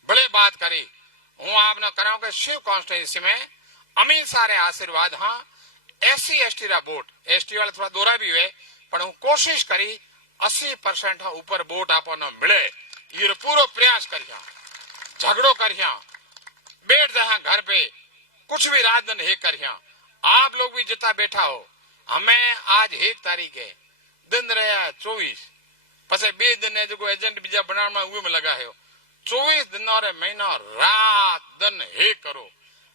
बड़े बात करी हूं आपने कराऊं के शिव कॉन्स्टिट्यूंसी में अमीर सारे आशीर्वाद हाँ SC/ST रा वोट ST वाले थोड़ा दोरा भी हुए पर हूं कोशिश करी 80% ऊपर वोट आपो न मिले ये पूरा प्रयास करिया झगड़ो करिया बैठ जा घर पे कुछ भी रात दिन हे करिया आप लोग भी जितना बैठा हो हमें आज 1 तारीख है दिन रहा 24 पसे 2 दिन है जो एजेंट बीजा बनाने में में लगा है 24 दिन और महीना रात दिन हे करो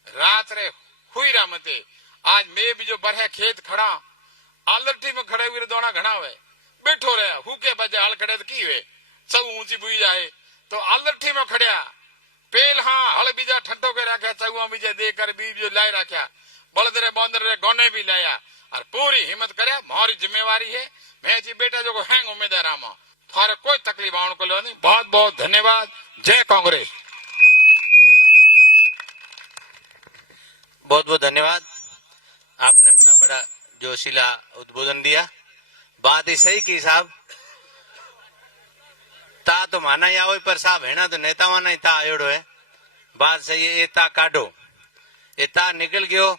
रात रे हुई रामते आज मैं भी जो बरहे खेत खड़ा आलठी में खड़े हुए दोना घना हुए बैठो रहा हुके बजे हाल खड़े तो की हुए सब ऊंची बुई जाए तो आलठी में खड़िया पेल हाँ हल बीजा ठंडो के रखा चौआ बीजे दे कर बीज लाई रखा बलद रे बंदर रे गोने भी लाया और पूरी हिम्मत करे हमारी जिम्मेवारी है मैं जी बेटा जो हैंग उम्मीदवार आमा थारे कोई तकलीफ आने को नहीं बहुत बहुत धन्यवाद जय कांग्रेस बहुत बहुत धन्यवाद आपने अपना बड़ा जोशीला उद्बोधन दिया बात ही सही की साहब तो माना ही आओ पर साहब है ना तो नेताओं नहीं था आयोड़ो है बात सही है। एता काटो एता निकल गयो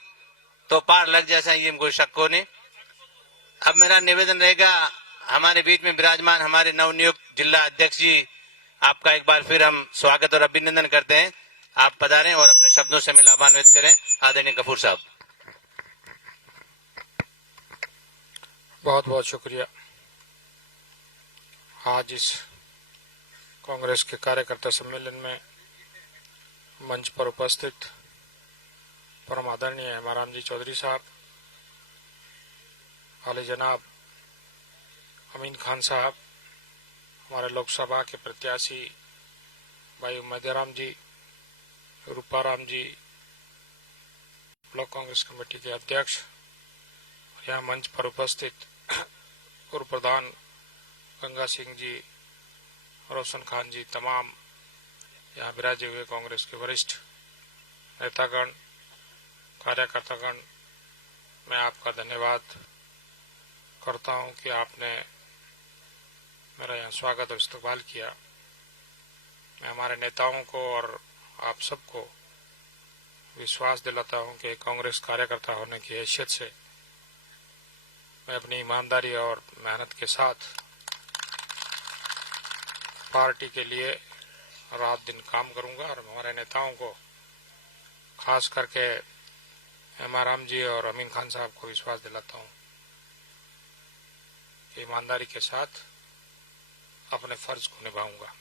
तो पार लग जैसा ये कोई शक को नहीं। अब मेरा निवेदन रहेगा हमारे बीच में विराजमान हमारे नवनियुक्त जिला अध्यक्ष जी, आपका एक बार फिर हम स्वागत और अभिनंदन करते हैं। आप पधारें और अपने शब्दों से मैं लाभान्वित करें। आदरणीय कपूर साहब। बहुत बहुत शुक्रिया। आज इस कांग्रेस के कार्यकर्ता सम्मेलन में मंच पर उपस्थित परम आदरणीय हेमाराम जी चौधरी साहब, आले जनाब अमीन खान साहब, हमारे लोकसभा के प्रत्याशी भाई उम्मेदराम जी, रूपाराम जी, ब्लॉक कांग्रेस कमेटी के अध्यक्ष, यहाँ मंच पर उपस्थित पूर्व प्रधान गंगा सिंह जी, रोशन खान जी, तमाम यहाँ विराजे हुए कांग्रेस के वरिष्ठ नेतागण, कार्यकर्तागण, मैं आपका धन्यवाद करता हूं कि आपने मेरा यहाँ स्वागत और इस्तकबाल किया। मैं हमारे नेताओं को और आप सबको विश्वास दिलाता हूं कि कांग्रेस कार्यकर्ता होने की हैसियत से मैं अपनी ईमानदारी और मेहनत के साथ पार्टी के लिए रात दिन काम करूंगा और हमारे नेताओं को, खास करके हेमाराम जी और अमीन खान साहब को विश्वास दिलाता हूं कि ईमानदारी के साथ अपने फर्ज को निभाऊंगा।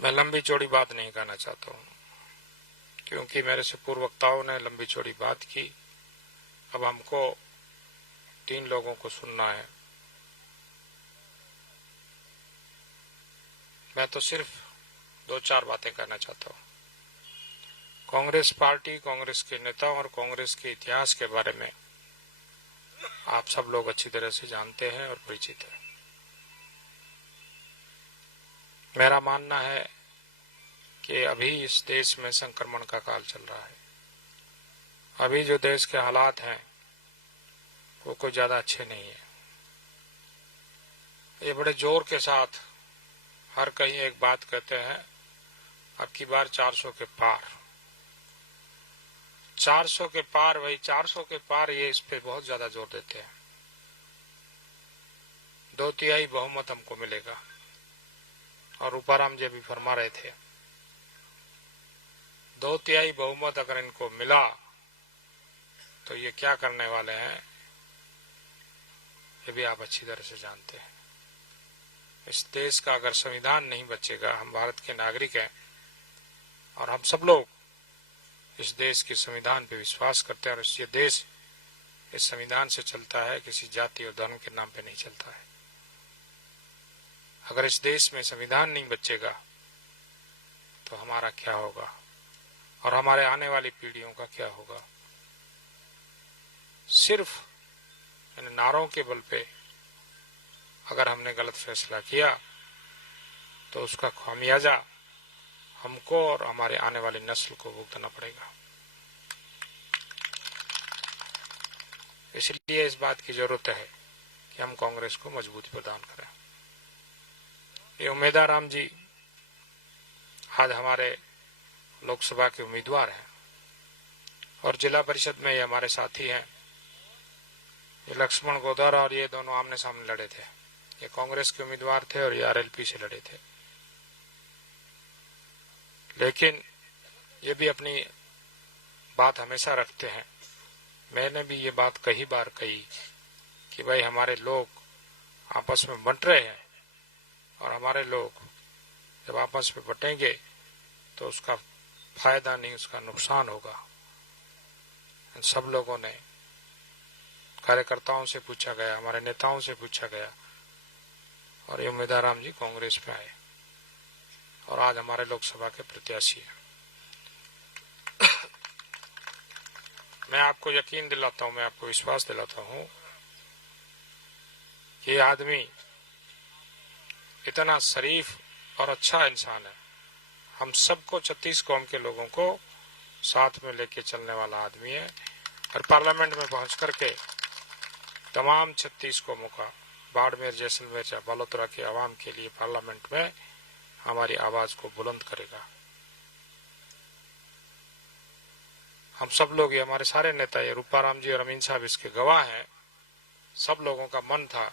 मैं लंबी चौड़ी बात नहीं कहना चाहता हूं क्योंकि मेरे से पूर्व वक्ताओं ने लंबी चौड़ी बात की। अब हमको 3 लोगों को सुनना है। मैं तो सिर्फ 2-4 बातें कहना चाहता हूं। कांग्रेस पार्टी, कांग्रेस के नेताओं और कांग्रेस के इतिहास के बारे में आप सब लोग अच्छी तरह से जानते हैं और परिचित हैं। मेरा मानना है कि अभी इस देश में संक्रमण का काल चल रहा है। अभी जो देश के हालात हैं वो कोई ज्यादा अच्छे नहीं है। ये बड़े जोर के साथ हर कहीं एक बात कहते हैं, अब की बार 400 के पार, 400 के पार, वही 400 के पार, ये इस पे बहुत ज्यादा जोर देते हैं। 2/3 बहुमत हमको मिलेगा और रूपाराम जी भी फरमा रहे थे 2/3 बहुमत अगर इनको मिला तो ये क्या करने वाले हैं ये भी आप अच्छी तरह से जानते हैं। इस देश का अगर संविधान नहीं बचेगा, हम भारत के नागरिक हैं और हम सब लोग इस देश के संविधान पे विश्वास करते हैं और ये देश इस संविधान से चलता है, किसी जाति और धर्म के नाम पे नहीं चलता है। अगर इस देश में संविधान नहीं बचेगा तो हमारा क्या होगा और हमारे आने वाली पीढ़ियों का क्या होगा। सिर्फ इन नारों के बल पे अगर हमने गलत फैसला किया तो उसका खामियाजा हमको और हमारे आने वाली नस्ल को भुगतना पड़ेगा। इसलिए इस बात की जरूरत है कि हम कांग्रेस को मजबूती प्रदान करें। ये उम्मेदराम जी आज हमारे लोकसभा के उम्मीदवार हैं और जिला परिषद में ये हमारे साथी हैं। ये लक्ष्मण गोदर और ये दोनों आमने सामने लड़े थे। ये कांग्रेस के उम्मीदवार थे और ये आरएलपी से लड़े थे, लेकिन ये भी अपनी बात हमेशा रखते हैं। मैंने भी ये बात कई बार कही कि भाई हमारे लोग आपस में बंट रहे हैं और हमारे लोग जब आपस में बटेंगे तो उसका फायदा नहीं, उसका नुकसान होगा। इन सब लोगों ने, कार्यकर्ताओं से पूछा गया, हमारे नेताओं से पूछा गया और ये उम्मीदराम जी कांग्रेस में आए और आज हमारे लोकसभा के प्रत्याशी हैं। मैं आपको यकीन दिलाता हूं, मैं आपको विश्वास दिलाता हूं कि ये आदमी इतना शरीफ और अच्छा इंसान है। हम सबको 36 कौम के लोगों को साथ में लेके चलने वाला आदमी है और पार्लियामेंट में पहुंच करके तमाम 36 कौमों का बाड़मेर, जैसलमेर या बालोतरा के आवाम के लिए पार्लियामेंट में हमारी आवाज को बुलंद करेगा। हम सब लोग, ये हमारे सारे नेता, ये रूपाराम जी और अमीन साहब इसके गवाह हैं। सब लोगों का मन था,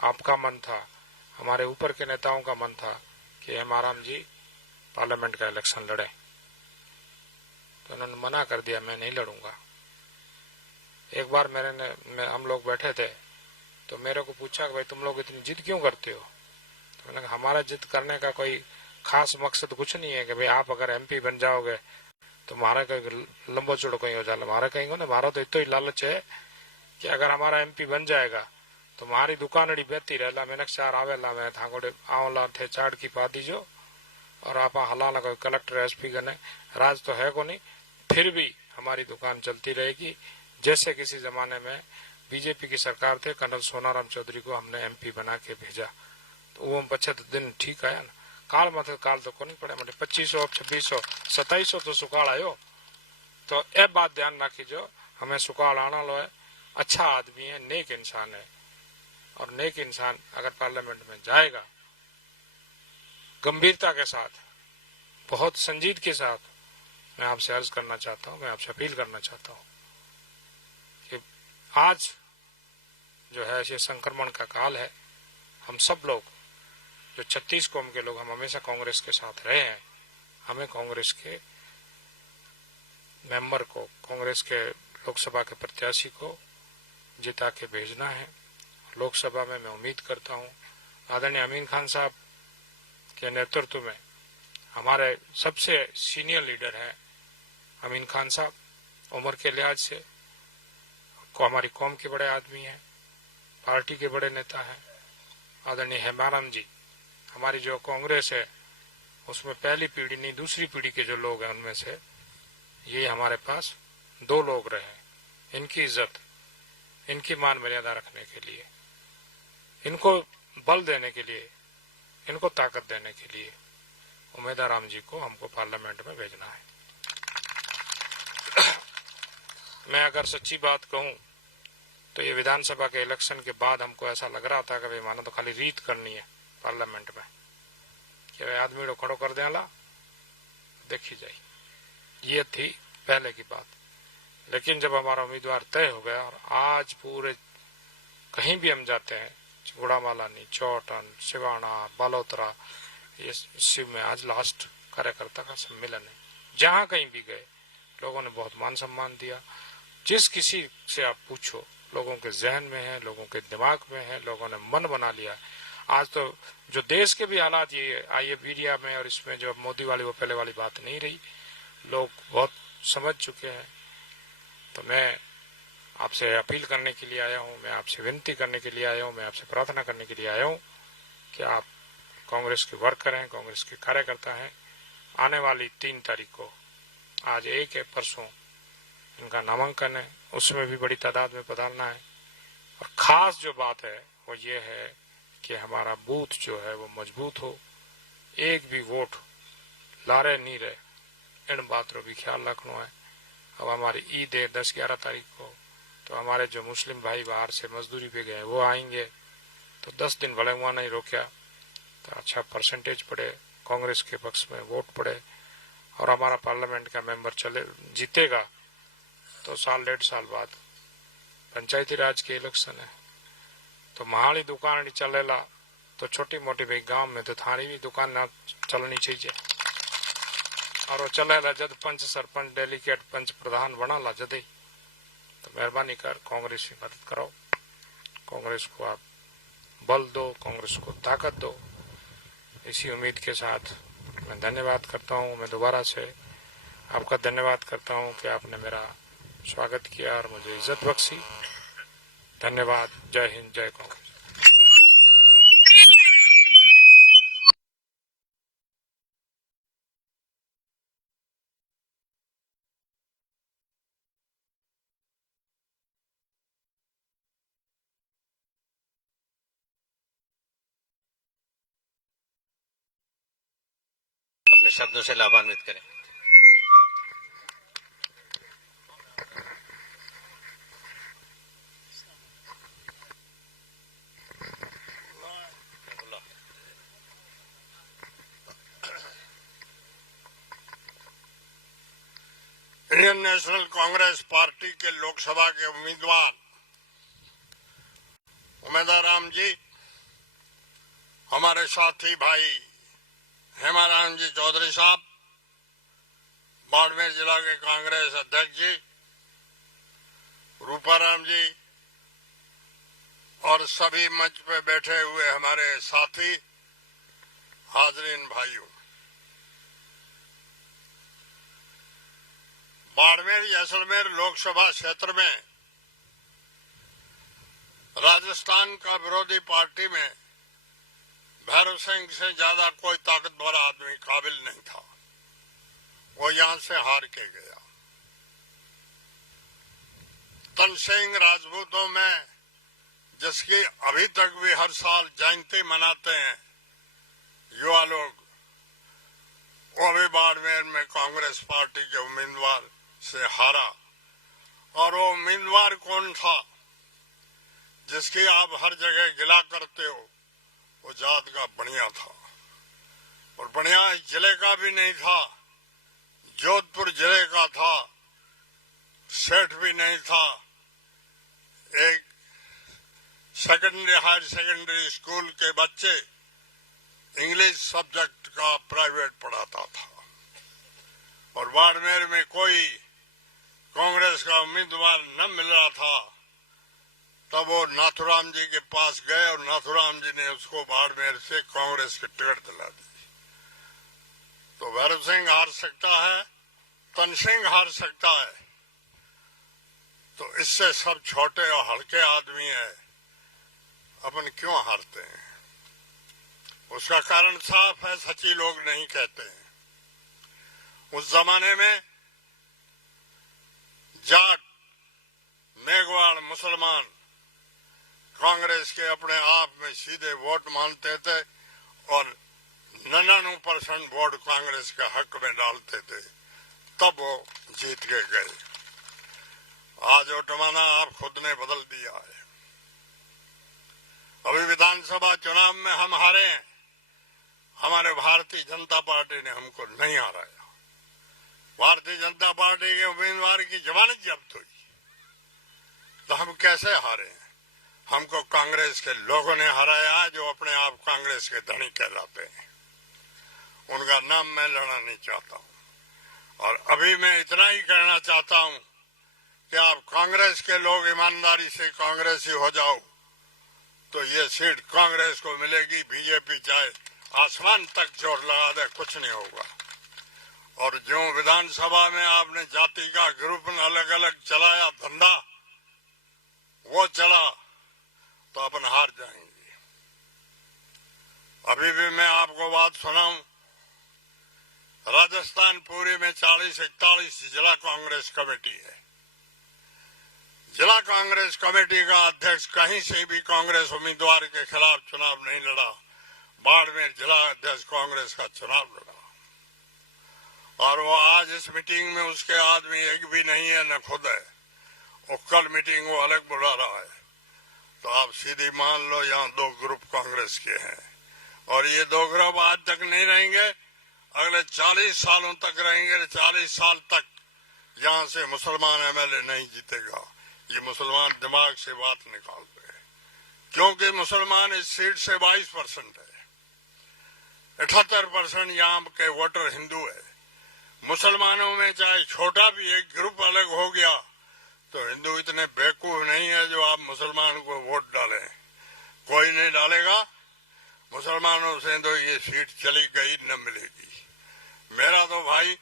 आपका मन था, हमारे ऊपर के नेताओं का मन था कि हेमाराम जी पार्लियामेंट का इलेक्शन लड़े, तो उन्होंने मना कर दिया, मैं नहीं लड़ूंगा। एक बार हम लोग बैठे थे तो मेरे को पूछा कि भाई तुम लोग इतनी जिद क्यों करते हो? तो मैंने कहा हमारा जिद करने का कोई खास मकसद कुछ नहीं है कि भाई आप अगर एमपी बन जाओगे तो मारा कहीं लंबो चौड़ो कहीं हो जाए, मारा कहीं ना, मारा तो इतो ही लालच है कि अगर हमारा एमपी बन जाएगा तो हमारी दुकानड़ी बेहती रहेला, मैंने चार आवेला मैं थांगोड़े आवला थे चाड़ की पा दीजो और आप हलाना कोई कलेक्टर एसपी गने राज तो है को नहीं, फिर भी हमारी दुकान चलती रहेगी। जैसे किसी जमाने में बीजेपी की सरकार थे, कर्नल सोनाराम चौधरी को हमने एमपी बना के भेजा, तो वो 25 दिन ठीक आया ना। काल मत काल तो को नहीं पड़े, मतलब 2500, 2600, 2700 तो सुकाल आयो। तो ए बात ध्यान रखी जो हमें सुकाल आना लो है, अच्छा आदमी है, नेक इंसान है, और नेक इंसान अगर पार्लियामेंट में जाएगा गंभीरता के साथ, बहुत संजीदगी के साथ, मैं आपसे अर्ज करना चाहता हूं, मैं आपसे अपील करना चाहता हूं कि आज जो है ये संक्रमण का काल है। हम सब लोग जो 36 कौम के लोग, हम हमेशा कांग्रेस के साथ रहे हैं। हमें कांग्रेस के मेंबर को, कांग्रेस के लोकसभा के प्रत्याशी को जिता के भेजना है। लोकसभा में मैं उम्मीद करता हूं आदरणीय अमीन खान साहब के नेतृत्व में, हमारे सबसे सीनियर लीडर है अमीन खान साहब, उम्र के लिहाज से हमारी कौम के बड़े आदमी हैं, पार्टी के बड़े नेता हैं। आदरणीय हेमाराम जी, हमारी जो कांग्रेस है उसमें पहली पीढ़ी नहीं दूसरी पीढ़ी के जो लोग हैं उनमें से ये हमारे पास 2 लोग रहे। इनकी इज्जत, इनकी मान मर्यादा रखने के लिए, इनको बल देने के लिए, इनको ताकत देने के लिए उमेदाराम जी को हमको पार्लियामेंट में भेजना है। मैं अगर सच्ची बात कहूं तो ये विधानसभा के इलेक्शन के बाद हमको ऐसा लग रहा था कि भाई मानो तो खाली रीत करनी है पार्लियामेंट में कि आदमी को खड़ो कर देला, देखी जाए, ये थी पहले की बात। लेकिन जब हमारा उम्मीदवार तय हो गया और आज पूरे कहीं भी हम जाते हैं, गुड़ामालानी, चौटन, सिवाना, बालोतरा, ये शिव में आज लास्ट कार्यकर्ता का सम्मेलन है, जहां कहीं भी गए लोगों ने बहुत मान सम्मान दिया। जिस किसी से आप पूछो लोगों के जहन में है, लोगों के दिमाग में है, लोगों ने मन बना लिया है। आज तो जो देश के भी हालात ये आई मीडिया में और इसमें जो मोदी वाली वो पहले वाली बात नहीं रही, लोग बहुत समझ चुके हैं। तो मैं आपसे अपील करने के लिए आया हूं, मैं आपसे विनती करने के लिए आया हूं, मैं आपसे प्रार्थना करने के लिए आया हूं कि आप कांग्रेस के वर्कर हैं, कांग्रेस के कार्यकर्ता हैं। आने वाली 3 तारीख को, आज 1 है, परसों इनका नामांकन है, उसमें भी बड़ी तादाद में पधारना है। और खास जो बात है वो ये है कि हमारा बूथ जो है वो मजबूत हो, एक भी वोट लारे नहीं रहे, इन बातों भी ख्याल रखना है। अब हमारी ईद है 10-11 तारीख को, तो हमारे जो मुस्लिम भाई बाहर से मजदूरी पे गए वो आएंगे, तो 10 दिन भले हुआ नहीं रोका तो अच्छा परसेंटेज पड़े, कांग्रेस के पक्ष में वोट पड़े और हमारा पार्लियामेंट का मेंबर जीतेगा। तो 1.5 साल बाद पंचायती राज के इलेक्शन है, तो महाली दुकान चलेला, तो छोटी मोटी भाई गांव में तो थारी भी दुकान ना चलनी चाहिए। और वो चलेला जब पंच, सरपंच, डेलीगेट, पंच प्रधान बनाला जदे, तो मेहरबानी कर कांग्रेस की मदद करो, कांग्रेस को आप बल दो, कांग्रेस को ताकत दो। इसी उम्मीद के साथ मैं धन्यवाद करता हूं। मैं दोबारा से आपका धन्यवाद करता हूं कि आपने मेरा स्वागत किया और मुझे इज्जत बख्शी। धन्यवाद। जय हिंद, जय कांग्रेस। अपने शब्दों से लाभान्वित करें। नेशनल कांग्रेस पार्टी के लोकसभा के उम्मीदवार उमेदराम जी, हमारे साथी भाई हेमाराम जी चौधरी साहब, बाड़मेर जिला के कांग्रेस अध्यक्ष जी रूपाराम जी और सभी मंच पे बैठे हुए हमारे साथी हाजरीन भाइयों, बाड़मेर जैसलमेर लोकसभा क्षेत्र में राजस्थान का विरोधी पार्टी में भैरव सिंह से ज्यादा कोई ताकतवर आदमी काबिल नहीं था। वो यहां से हार के गया। तनसिंह राजपूतों में जिसकी अभी तक भी हर साल जयंती मनाते हैं युवा लोग, वो भी बाड़मेर में कांग्रेस पार्टी के उम्मीदवार से हारा। और वो उम्मीदवार कौन था जिसकी आप हर जगह गिला करते हो? वो जात का बढ़िया था, और बढ़िया इस जिले का भी नहीं था, जोधपुर जिले का था, सेठ भी नहीं था, एक हायर सेकेंडरी स्कूल के बच्चे इंग्लिश सब्जेक्ट का प्राइवेट पढ़ाता था। और बाड़मेर में कोई कांग्रेस का उम्मीदवार न मिल रहा था, तब वो नाथुराम जी के पास गए और नाथुराम जी ने उसको बाड़मेर से कांग्रेस की टिकट दिला दी। तो भैरव सिंह हार सकता है, तनसिंह हार सकता है, तो इससे सब छोटे और हल्के आदमी है, अपन क्यों हारते हैं? उसका कारण साफ है, सच्ची लोग नहीं कहते हैं। उस जमाने में जाट, मेघवाड़, मुसलमान कांग्रेस के अपने आप में सीधे वोट मानते थे और 99% वोट कांग्रेस के हक में डालते थे, तब वो जीत के गए। आज वो जमाना आप खुद ने बदल दिया है। अभी विधानसभा चुनाव में हम हारे हैं, हमारे भारतीय जनता पार्टी ने हमको नहीं हराया। भारतीय जनता पार्टी के उम्मीदवार की जमानत जब्त हुई, तो हम कैसे हारे हैं? हमको कांग्रेस के लोगों ने हराया, जो अपने आप कांग्रेस के धनी कहलाते हैं। उनका नाम मैं लेना नहीं चाहता हूं। और अभी मैं इतना ही कहना चाहता हूं कि आप कांग्रेस के लोग ईमानदारी से कांग्रेसी हो जाओ, तो ये सीट कांग्रेस को मिलेगी। बीजेपी चाहे आसमान तक जोर लगा दे, कुछ नहीं होगा। और जो विधानसभा में आपने जाति का ग्रुप अलग अलग चलाया धंधा, वो चला, तो अपन हार जाएंगे। अभी भी मैं आपको बात सुनाऊं, राजस्थान पूरे में 40-41 जिला कांग्रेस कमेटी है। जिला कांग्रेस कमेटी का अध्यक्ष कहीं से भी कांग्रेस उम्मीदवार के खिलाफ चुनाव नहीं लड़ा। बाड़मेर जिला अध्यक्ष कांग्रेस का चुनाव लड़ा, और वो आज इस मीटिंग में उसके आदमी एक भी नहीं है, न खुद है। वो कल मीटिंग वो अलग बुला रहा है। तो आप सीधी मान लो यहाँ 2 ग्रुप कांग्रेस के हैं, और ये 2 ग्रुप आज तक नहीं रहेंगे, अगले 40 सालों तक रहेंगे। 40 साल तक यहाँ से मुसलमान एमएलए नहीं जीतेगा। ये मुसलमान दिमाग से बात निकाल रहे हैं, क्योंकि मुसलमान इस सीट से 22% है, 78% यहाँ के वोटर हिंदू है। मुसलमानों में चाहे छोटा भी एक ग्रुप अलग हो गया, तो हिंदू इतने बेवकूफ नहीं है जो आप मुसलमान को वोट डालें। कोई नहीं डालेगा। मुसलमानों से तो ये सीट चली गई, न मिलेगी। मेरा तो भाई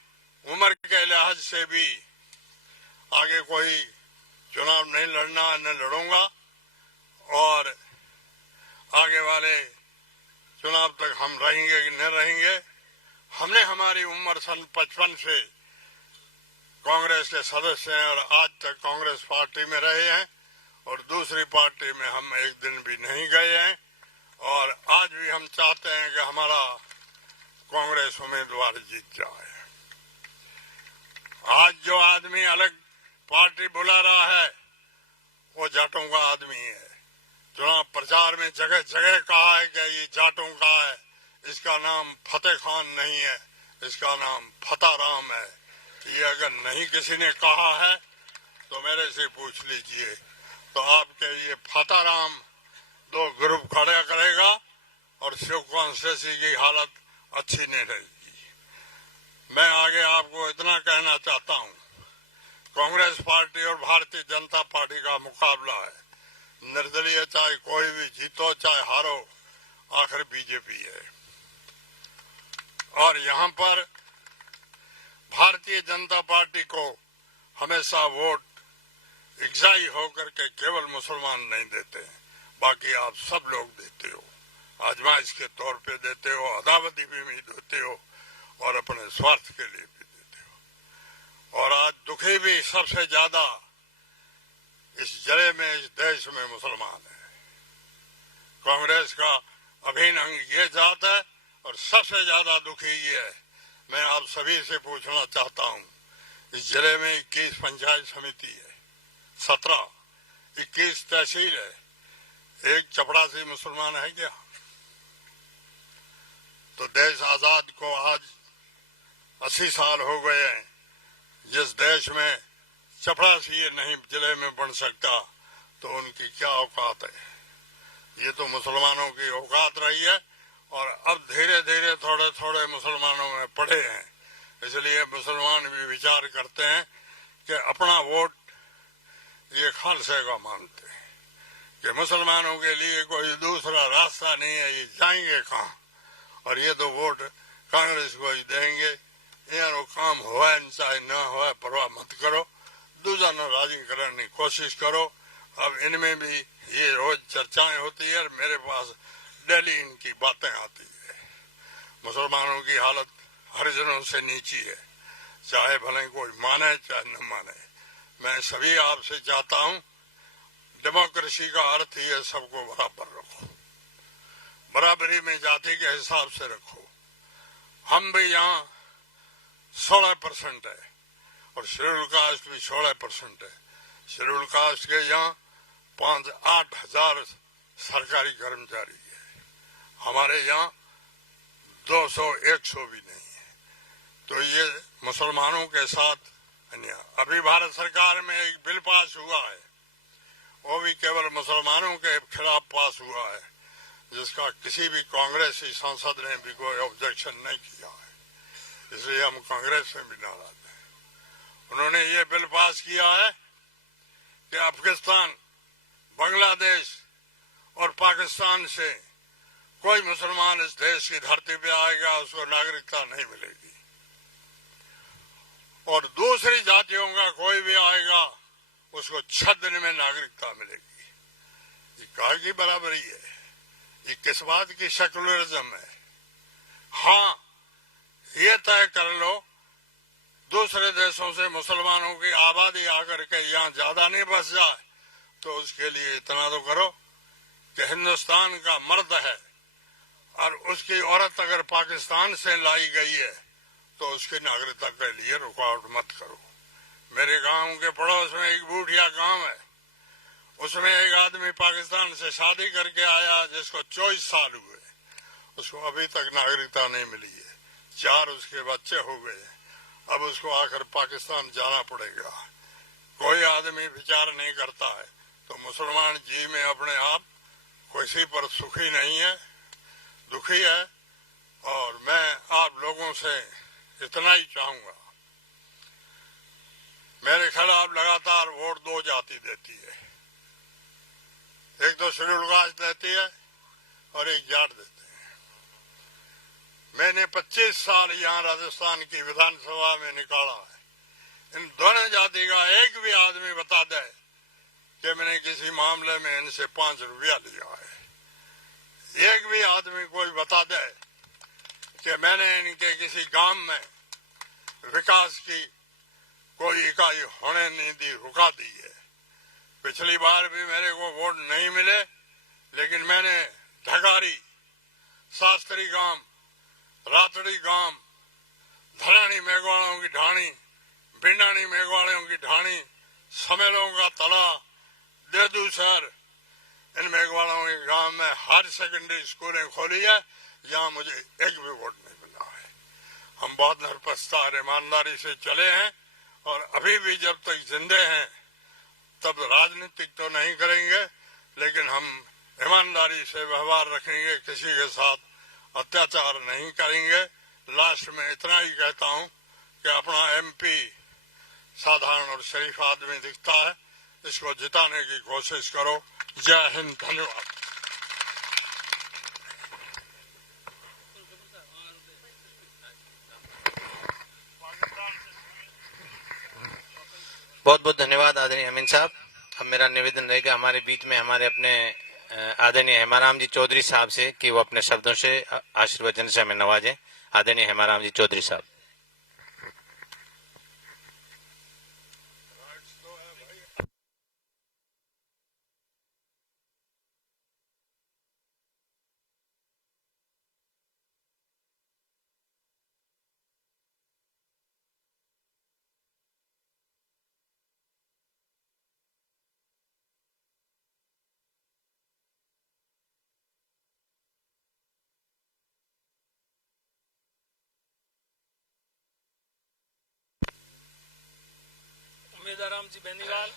उम्र के लिहाज से भी आगे कोई चुनाव नहीं लड़ना, न लड़ूंगा, और आगे वाले चुनाव तक हम रहेंगे कि न रहेंगे। हमने हमारी उम्र सन 55 से कांग्रेस के सदस्य हैं, और आज तक कांग्रेस पार्टी में रहे हैं, और दूसरी पार्टी में हम एक दिन भी नहीं गए हैं। और आज भी हम चाहते हैं कि हमारा कांग्रेस उम्मीदवार जीत जाए। आज जो आदमी अलग पार्टी बुला रहा है, वो जाटों का आदमी है। चुनाव प्रचार में जगह जगह कहा है कि ये जाटों का है, इसका नाम फतेह खान नहीं है, इसका नाम फतेह राम है। ये अगर नहीं किसी ने कहा है तो मेरे से पूछ लीजिए। तो आपके ये फाताराम 2 ग्रुप खड़ा करेगा और शिव कॉन्स्टिट्यूंसी की हालत अच्छी नहीं रहेगी। मैं आगे आपको इतना कहना चाहता हूं, कांग्रेस पार्टी और भारतीय जनता पार्टी का मुकाबला है। निर्दलीय चाहे कोई भी जीतो चाहे हारो, आखिर बीजेपी है। और यहाँ पर भारतीय जनता पार्टी को हमेशा वोट इकसाई होकर के केवल मुसलमान नहीं देते हैं, बाकी आप सब लोग देते हो, आजमाइश के तौर पे देते हो, अदावती भी देते हो और अपने स्वार्थ के लिए भी देते हो। और आज दुखी भी सबसे ज्यादा इस जरे में, इस देश में मुसलमान है। कांग्रेस का अभिन्न अंग ये जात है और सबसे ज्यादा दुखी ये है। मैं आप सभी से पूछना चाहता हूं, इस जिले में 21 पंचायत समिति है, 17, 21 तहसील है, एक चपड़ासी मुसलमान है क्या? तो देश आजाद को आज 80 साल हो गए हैं। जिस देश में चपड़ासी नहीं जिले में बन सकता तो उनकी क्या औकात है? ये तो मुसलमानों की औकात रही है और अब धीरे धीरे थोड़े थोड़े मुसलमानों में पड़े हैं। इसलिए मुसलमान भी विचार करते हैं कि अपना वोट ये खालसे का मानते हैं कि मुसलमानों के लिए कोई दूसरा रास्ता नहीं है, ये जाएंगे कहाँ? और ये तो वोट कांग्रेस को ही देंगे। यार काम हुआ चाहे न हुआ परवाह मत करो, दूसरा न राजी करने की कोशिश करो। अब इनमें भी ये रोज चर्चाएं होती है और मेरे पास डेली इनकी बातें आती है। मुसलमानों की हालत हरिजनों से नीची है, चाहे भले कोई माने चाहे न माने। मैं सभी आपसे चाहता हूं, डेमोक्रेसी का अर्थ ही है सबको बराबर रखो, बराबरी में जाति के हिसाब से रखो। हम भी यहाँ 16% है और शेड्यूल कास्ट भी 16% है। शेड्यूल कास्ट के यहाँ 5-8 हजार सरकारी कर्मचारी है, हमारे यहाँ 200-100 भी नहीं है। तो ये मुसलमानों के साथ अन्याय। अभी भारत सरकार में एक बिल पास हुआ है, वो भी केवल मुसलमानों के खिलाफ पास हुआ है, जिसका किसी भी कांग्रेसी सांसद ने भी कोई ऑब्जेक्शन नहीं किया है। इसलिए हम कांग्रेस से भी नाराज हैं। उन्होंने ये बिल पास किया है कि अफगानिस्तान, बांग्लादेश और पाकिस्तान से कोई मुसलमान इस देश की धरती पे आएगा उसको नागरिकता नहीं मिलेगी, और दूसरी जातियों का कोई भी आएगा उसको 6 दिन में नागरिकता मिलेगी। ये कहाँ की बराबरी है? ये किस बात की सेकुलरिज्म है? हाँ, ये तय कर लो दूसरे देशों से मुसलमानों की आबादी आकर के यहाँ ज्यादा नहीं बस जाए, तो उसके लिए इतना तो करो कि हिंदुस्तान का मर्द है और उसकी औरत अगर पाकिस्तान से लाई गई है तो उसकी नागरिकता के लिए रुकावट मत करो। मेरे गांव के पड़ोस में एक बूढ़िया गांव है, उसमें एक आदमी पाकिस्तान से शादी करके आया जिसको 24 साल हुए, उसको अभी तक नागरिकता नहीं मिली है। 4 उसके बच्चे हो गए, अब उसको आकर पाकिस्तान जाना पड़ेगा। कोई आदमी विचार नहीं करता है। तो मुसलमान जी में अपने आप किसी पर सुखी नहीं है, दुखी है। और मैं आप लोगों से इतना ही चाहूंगा, मेरे खिलाफ लगातार वोट 2 जाति देती है, एक तो शेड्यूल कास्ट देती है और एक जाट देते हैं। मैंने 25 साल यहाँ राजस्थान की विधानसभा में निकाला है, इन दोनों जाति का एक भी आदमी बता दे कि मैंने किसी मामले में इनसे 5 रुपया लिया है। एक भी आदमी कोई बता दे कि मैंने इनके किसी गांव में विकास की कोई इकाई होने नहीं दी, रुका दी है। पिछली बार भी मेरे को वोट नहीं मिले, लेकिन मैंने ढगारी, शास्त्री गांव, रातड़ी गांव, धरानी मेघवालों की ढाणी, भिंडानी मेघवालों की ढाणी, समेलों का तला, देदू शहर, इन मेघवालों के गांव में हायर सेकेंडरी स्कूलें खोली है, यहाँ मुझे एक भी वोट नहीं मिला है। हम बहुत नरपस्ता और ईमानदारी से चले हैं और अभी भी जब तक जिंदे हैं तब राजनीतिक तो नहीं करेंगे, लेकिन हम ईमानदारी से व्यवहार रखेंगे, किसी के साथ अत्याचार नहीं करेंगे। लास्ट में इतना ही कहता हूं कि अपना एमपी साधारण और शरीफ आदमी दिखता है, इसको जिताने की कोशिश करो। जय हिंद, धन्यवाद। बहुत बहुत धन्यवाद आदरणीय अमीन साहब। अब मेरा निवेदन रहेगा हमारे बीच में हमारे अपने आदरणीय हेमाराम जी चौधरी साहब से कि वो अपने शब्दों से आशीर्वचन से हमें नवाजें। आदरणीय हेमाराम जी चौधरी साहब। उमेदराम जी बेनीवाल,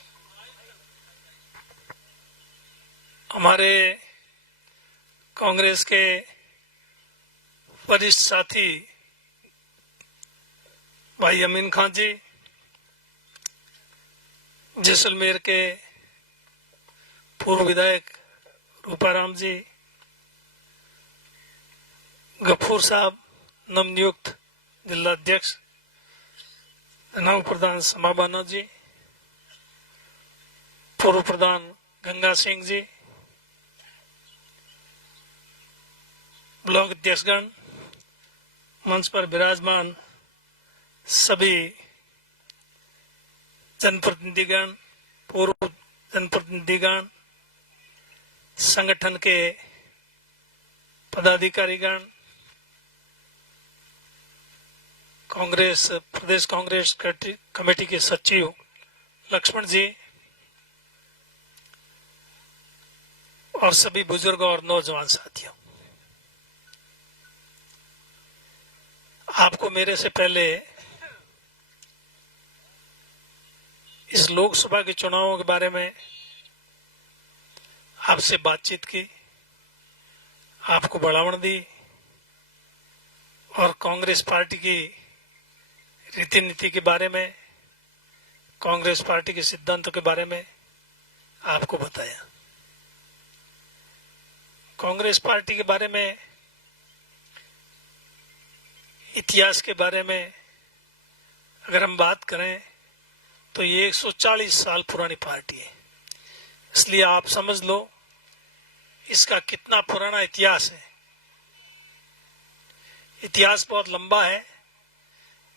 हमारे कांग्रेस के वरिष्ठ साथी भाई अमीन खान जी, जैसलमेर के पूर्व विधायक रूपाराम जी, गफूर साहब नवनियुक्त जिला अध्यक्ष, नव प्रधान समाबाना जी, पूर्व प्रधान गंगा सिंह जी, ब्लॉक अध्यक्षगण, मंच पर विराजमान सभी जनप्रतिनिधिगण, पूर्व जनप्रतिनिधिगण, संगठन के पदाधिकारीगण, कांग्रेस प्रदेश कांग्रेस कमेटी के सचिव लक्ष्मण जी और सभी बुजुर्ग और नौजवान साथियों, आपको मेरे से पहले इस लोकसभा के चुनावों के बारे में आपसे बातचीत की, आपको बढ़ावा दी और कांग्रेस पार्टी की रीति नीति के बारे में, कांग्रेस पार्टी के सिद्धांतों के बारे में आपको बताया। कांग्रेस पार्टी के बारे में, इतिहास के बारे में अगर हम बात करें तो ये 140 साल पुरानी पार्टी है, इसलिए आप समझ लो इसका कितना पुराना इतिहास है। इतिहास बहुत लंबा है।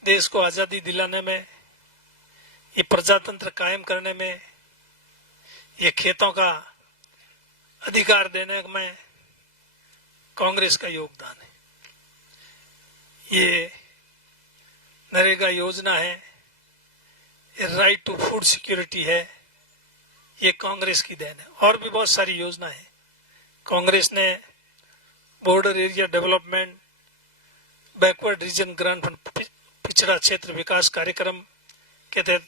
देश को आजादी दिलाने में, ये प्रजातंत्र कायम करने में, ये खेतों का अधिकार देने में कांग्रेस का योगदान है। ये नरेगा योजना है, ये राइट टू फूड सिक्योरिटी है, ये कांग्रेस की देन है। और भी बहुत सारी योजना है। कांग्रेस ने border area development, backward region grant fund, पिछड़ा क्षेत्र विकास कार्यक्रम के तहत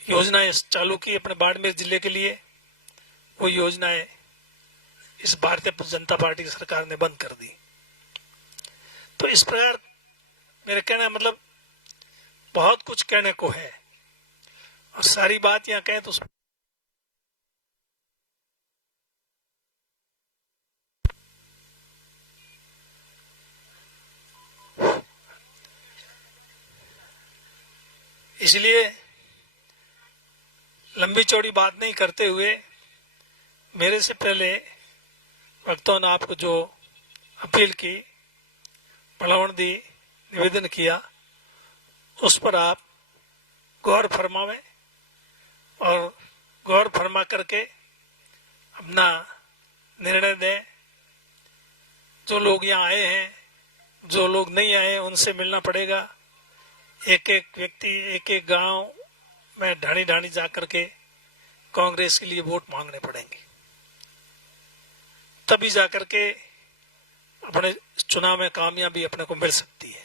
योजनाएं चालू की अपने बाड़मेर जिले के लिए। वो योजनाएं इस भारतीय जनता पार्टी की सरकार ने बंद कर दी। तो इस प्रकार मेरे कहना मतलब बहुत कुछ कहने को है और सारी बात यहाँ कहें तो इसलिए लंबी चौड़ी बात नहीं करते हुए मेरे से पहले वक्ताओं ने आपको जो अपील की, बढ़ावा दी, निवेदन किया, उस पर आप गौर फरमावें और गौर फरमा करके अपना निर्णय दें। जो लोग यहाँ आए हैं, जो लोग नहीं आए, उनसे मिलना पड़ेगा। एक एक व्यक्ति, एक एक गांव में ढाणी ढाणी जाकर के कांग्रेस के लिए वोट मांगने पड़ेंगे, तभी जाकर के अपने चुनाव में कामयाबी अपने को मिल सकती है।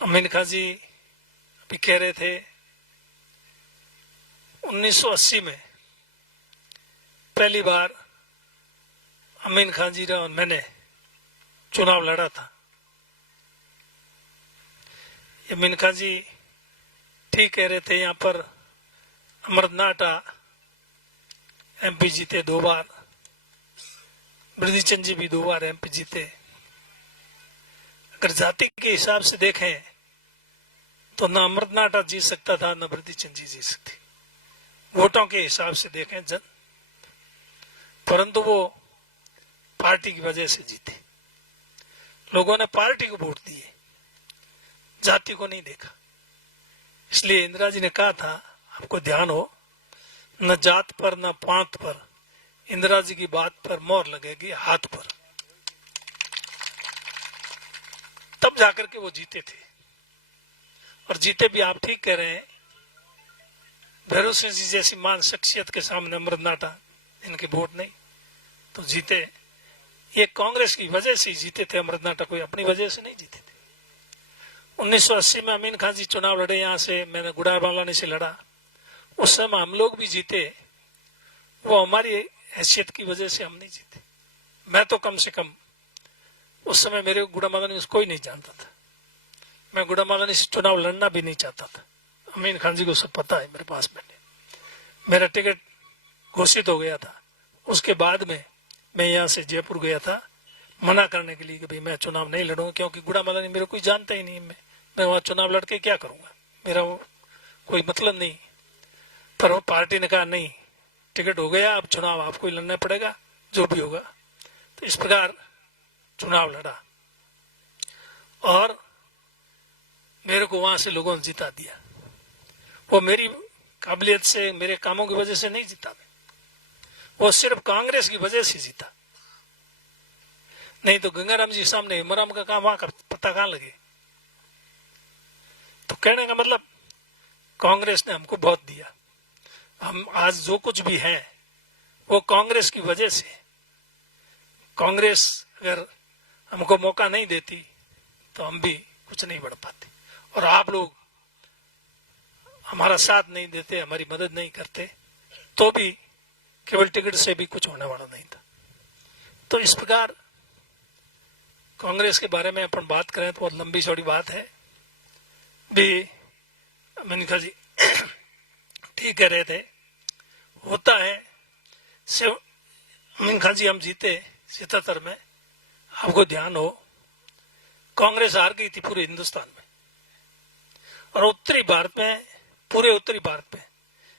अमीन खान जी अभी कह रहे थे 1980 में पहली बार अमीन खान जी और मैंने चुनाव लड़ा था। अमीन खान जी ठीक कह रहे थे, यहाँ पर अमरनाटा एमपी जीते 2 बार, बृद्धि चंद जी भी 2 बार एमपी जीते। अगर जाति के हिसाब से देखें तो ना अमरनाटा जीत सकता था, ना बृद्धि चंद जी जीत सकती। वोटों के हिसाब से देखें परंतु वो पार्टी की वजह से जीते। लोगों ने पार्टी को वोट दिए, जाति को नहीं देखा। इसलिए इंदिरा जी ने कहा था, आपको ध्यान हो, न जात पर न पांत पर, इंदिरा जी की बात पर मोहर लगेगी, हाथ पर। तब जाकर के वो जीते थे। और जीते भी, आप ठीक कह रहे हैं, भैरव सिंह जी जैसी मान शख्सियत के सामने अमरनाटा इनके वोट नहीं तो जीते। ये कांग्रेस की वजह से जीते थे, अमरनाटा कोई अपनी वजह से नहीं जीते थे। 1980 में अमीन खान जी चुनाव लड़े, यहाँ से मैंने गुड़ाबालानी से लड़ा। उस समय हम लोग भी जीते, वो हमारी हैसियत की वजह से हम नहीं जीते। मैं तो कम से कम उस समय मेरे गुड़ाबालानी से कोई नहीं जानता था। मैं गुड़ाबालानी से चुनाव लड़ना भी नहीं चाहता था। अमीन खान जी को सब पता है, मेरे पास बैठे। मेरा टिकट घोषित हो गया था। उसके बाद में मैं यहाँ से जयपुर गया था मना करने के लिए कि भाई मैं चुनाव नहीं लड़ूंगा, क्योंकि गुड़ाबालानी मेरे कोई जानता ही नहीं। मैं वहां चुनाव लड़के क्या करूंगा, मेरा वो कोई मतलब नहीं। पर वो पार्टी ने कहा नहीं, टिकट हो गया, अब चुनाव आपको ही लड़ना पड़ेगा, जो भी होगा। तो इस प्रकार चुनाव लड़ा और मेरे को वहां से लोगों ने जिता दिया। वो मेरी काबिलियत से, मेरे कामों की वजह से नहीं जीता, वो सिर्फ कांग्रेस की वजह से जीता। नहीं तो गंगाराम जी सामने हेमाराम का काम वहां का पता कहां लगे। तो कहने का मतलब कांग्रेस ने हमको बहुत दिया। हम आज जो कुछ भी हैं वो कांग्रेस की वजह से। कांग्रेस अगर हमको मौका नहीं देती तो हम भी कुछ नहीं बढ़ पाते। और आप लोग हमारा साथ नहीं देते, हमारी मदद नहीं करते, तो भी केवल टिकट से भी कुछ होने वाला नहीं था। तो इस प्रकार कांग्रेस के बारे में अपन बात करें तो बहुत लंबी चौड़ी बात है भी। अमीन खान जी ठीक कह रहे थे, होता है सिर्फ। अमीन खान जी हम जीते 77 में, आपको ध्यान हो, कांग्रेस हार गई थी पूरे हिंदुस्तान में। और उत्तरी भारत में, पूरे उत्तरी भारत में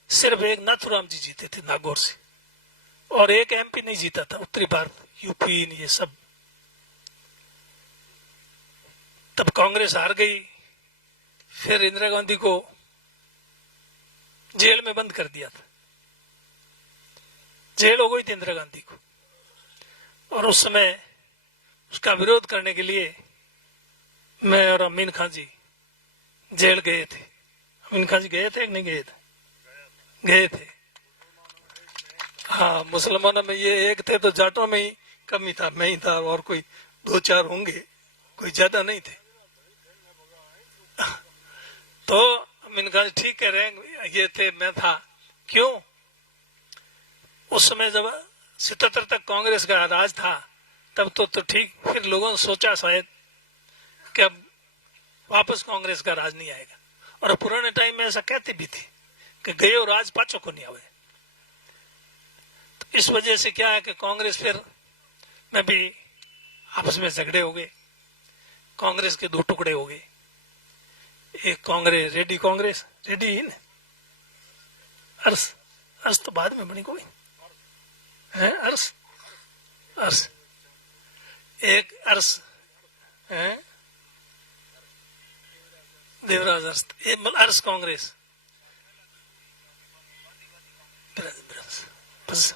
सिर्फ एक नाथुराम जी जीते थे नागौर से, और एक एमपी नहीं जीता था उत्तरी भारत, यूपी ये सब। तब कांग्रेस हार गई। फिर इंदिरा गांधी को जेल में बंद कर दिया था, जेल हो गई थी इंदिरा गांधी को। और उस समय उसका विरोध करने के लिए मैं और अमीन खान जी जेल गए थे। अमीन खान जी गए थे कि नहीं गए थे? गए थे। हाँ, मुसलमानों में ये एक थे तो जाटों में ही कम ही था, मैं ही था और कोई 2-4 होंगे, कोई ज्यादा नहीं थे। तो अमीन खान ठीक कह रहे हैं, ये थे, मैं था। क्यों? उस समय जब 77 तक कांग्रेस का राज था तब तो ठीक। फिर लोगों ने सोचा शायद कि अब वापस कांग्रेस का राज नहीं आएगा। और पुराने टाइम में ऐसा कहते भी थे कि गए राज पाचो को नहीं आवे। तो इस वजह से क्या है कि कांग्रेस फिर में भी आपस में झगड़े हो गए। कांग्रेस के 2 टुकड़े हो गए। एक कांग्रेस रेडी ही ना, अर्स तो बाद में बनी कोई है, अर्स एक अर्स है, देवराज अर्स कांग्रेस। बस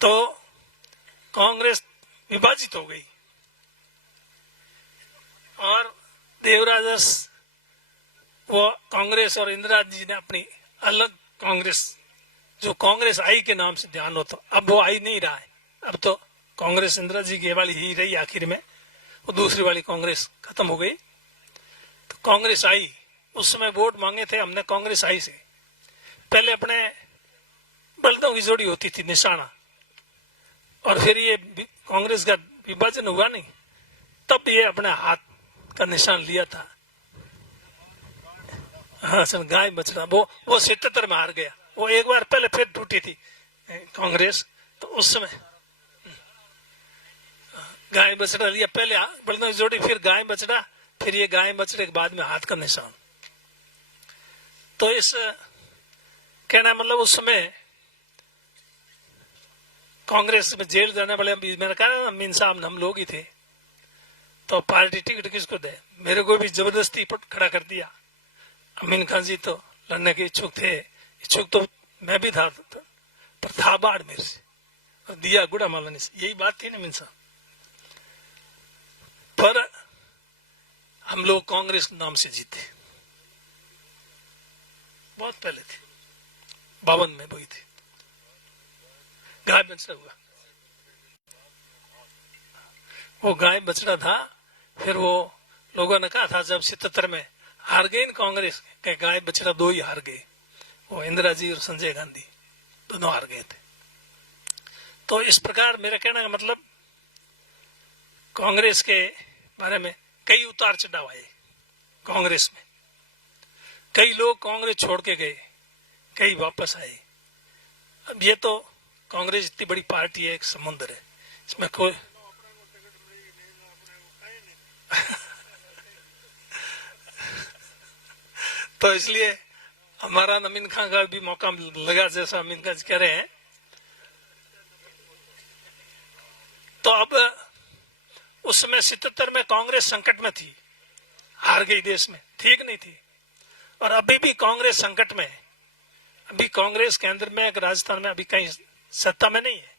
तो कांग्रेस विभाजित हो गई और देवराज वो कांग्रेस और इंदिरा जी ने अपनी अलग कांग्रेस, जो कांग्रेस आई के नाम से ध्यान होता, अब वो आई नहीं रहा है। अब तो कांग्रेस इंदिरा जी की वाली ही रही, आखिर में वो दूसरी वाली कांग्रेस खत्म हो गई। तो कांग्रेस आई, उस समय वोट मांगे थे हमने कांग्रेस आई से। पहले अपने बलदों की जोड़ी होती थी निशाना, और फिर ये कांग्रेस का विभाजन हुआ नहीं, तब ये अपने हाथ का निशान लिया था। हाँ सर, गाय बछड़ा, वो 77 में हार गया। वो एक बार पहले फिर टूटी थी कांग्रेस, तो उस समय गाय बछड़ा लिया, पहले बलदों की जोड़ी, फिर गाय बछड़ा, फिर ये गाय बछड़े के बाद में हाथ का निशान। तो इस कहना मतलब उस समय कांग्रेस में जेल जाने वाले, मैंने कहा ना अमीन साहब हम लोग ही थे, तो पार्टी टिकट किसको दे, मेरे को भी जबरदस्ती खड़ा कर दिया। अमीन खान जी तो लड़ने के इच्छुक थे, इच्छुक तो मैं भी था, पर था बाढ़ मेरे से, और दिया गुड़ा मालानी से, यही बात थी ना अमीन साहब। पर हम लोग कांग्रेस के नाम से जीते, बहुत पहले थे, 52 में हुई थी, गाय बछड़ा हुआ, वो गाय बछड़ा था। फिर वो लोगों ने कहा था जब 77 में हार गई न कांग्रेस के, गाय बछड़ा दो ही हार गए, वो इंदिरा जी और संजय गांधी दोनों हार गए थे। तो इस प्रकार मेरा कहना का मतलब, कांग्रेस के बारे में कई उतार चढ़ाव आए कांग्रेस में, कई लोग कांग्रेस छोड़ के गए, कई वापस आए। अब ये तो कांग्रेस इतनी बड़ी पार्टी है, एक समुद्र है, इसमें कोई तो इसलिए हमारा अमीन खान का भी मौका लगा, जैसा अमीन खान कह रहे हैं। तो अब उस समय 77 में कांग्रेस संकट में थी, हार गई देश में, ठीक नहीं थी, और अभी भी कांग्रेस संकट में है। अभी कांग्रेस केंद्र में, राजस्थान में अभी कहीं सत्ता में नहीं है।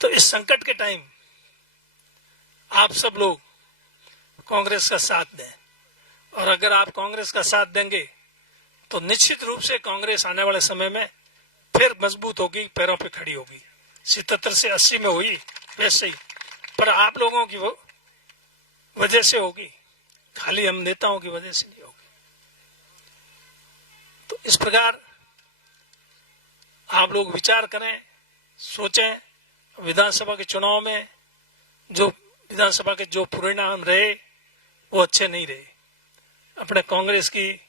तो इस संकट के टाइम आप सब लोग कांग्रेस का साथ दें, और अगर आप कांग्रेस का साथ देंगे तो निश्चित रूप से कांग्रेस आने वाले समय में फिर मजबूत होगी, पैरों पे खड़ी होगी। 77 से 80 में हुई वैसे ही, पर आप लोगों की वो वजह से होगी, खाली हम नेताओं की वजह से नहीं होगी। तो इस प्रकार आप लोग विचार करें, सोचें। विधानसभा के चुनाव में जो विधानसभा के जो परिणाम रहे वो अच्छे नहीं रहे, अपने कांग्रेस की